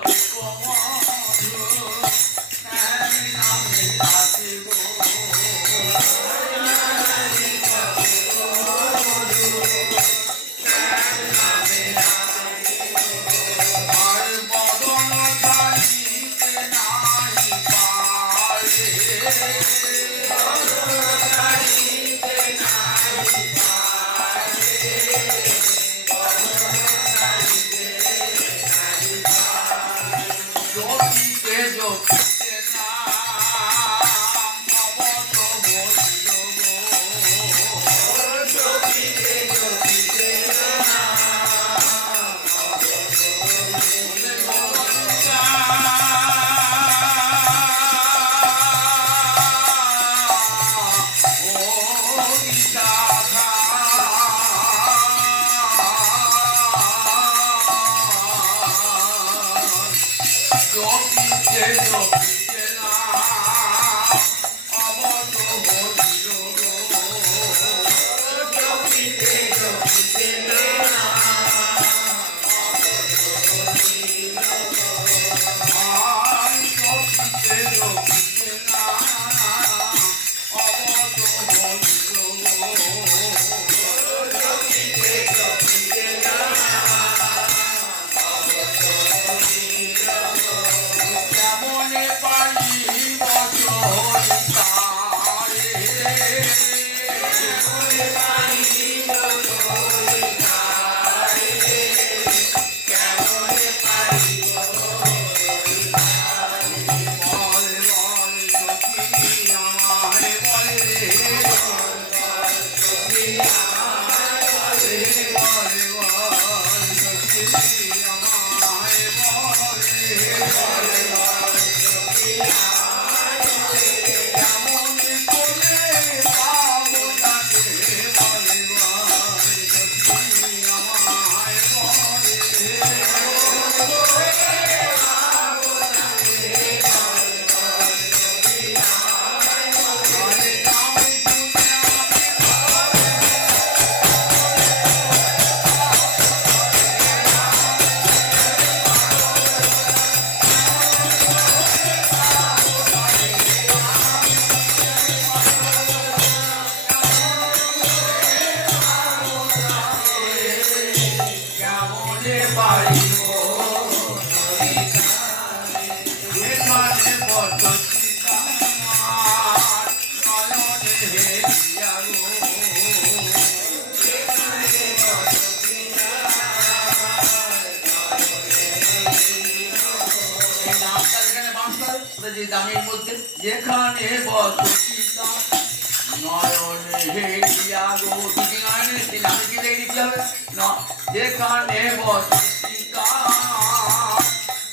যে দামের মধ্যে যেখানে বসতিতা নয়নে হেলিয়া গো দুটি নয়নে সেই নামে কি লিখতে হবে না যেখানে বসতিতা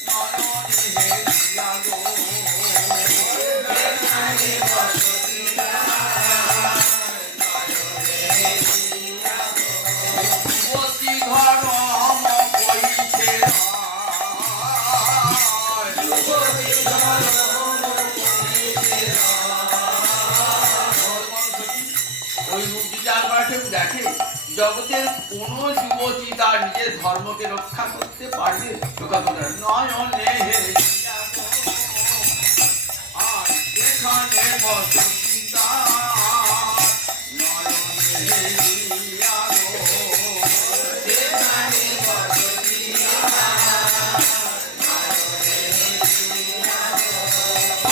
নয়নে হেলিয়া গো যেখানে বসতিতা নয়নে হেলিয়া গো অতি ধর্ম কইছে দেখে জগতের কোন যুবতী তার নিজের ধর্মকে রক্ষা করতে পারবে নয়নে আর যেখানে বসতিতা নয়নে যেখানে বসতিতা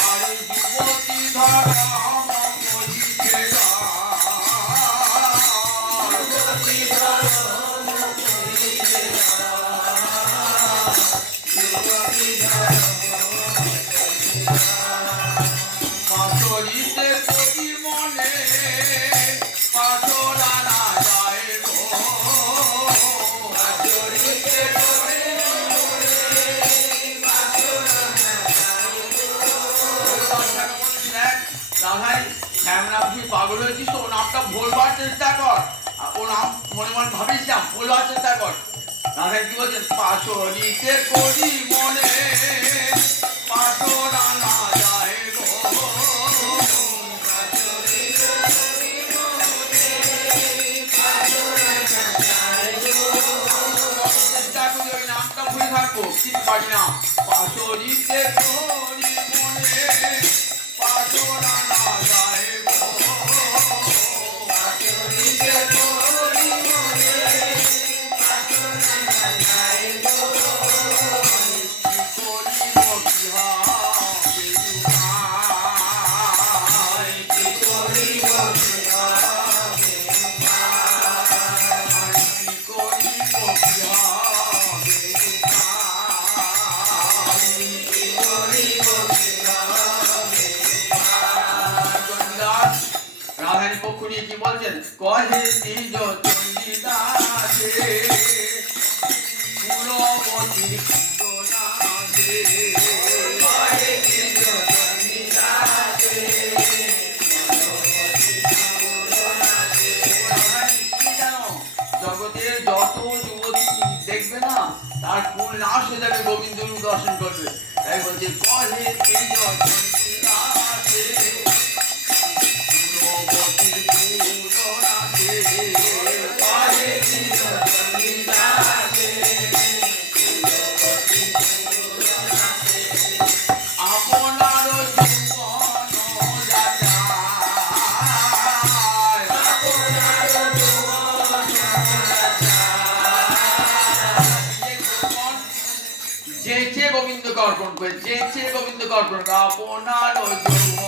আর যুবতী ধর্ম করিছে পাথরিতে কবি মনে পাথরা না যায় গো পাথরিতে কবি মনে পাথরা না যায় গো রাধাই শ্যামরা তুই পাগল হয়েছিস তো ও নামটা ভুলবার চেষ্টা কর ও নাম মনে মনে ভাবিস না ভুলবার চেষ্টা কর রাধাই কি বলছেন পাথরিতে কবি মনে পাথরা না যায় গো চেষ্টা করি ওই নামটা ভুলে থাকবো ঠিক পারি না পাথরিতে কবি মনে পাথরা না যায় গো পাথরিতে কবি মনে পাথরা না যায় গো রাধারী পক্ষ নিয়ে কি বলছেন কহে নিজ চন্ডিদাসে কুলবতীর কুণ্ডনাদে কহে নিজ চন্ডিদাসে জগতের যত যুবতী দেখবে না তার কুল নাশ হয়ে যাবে গোবিন্দ রূপ দর্শন করবে তাই বলছে কহে নিজ চন্ডিদাসে যেচে গোবিন্দকে অর্পণ করে যেচে গোবিন্দকে অর্পণ করে আপনার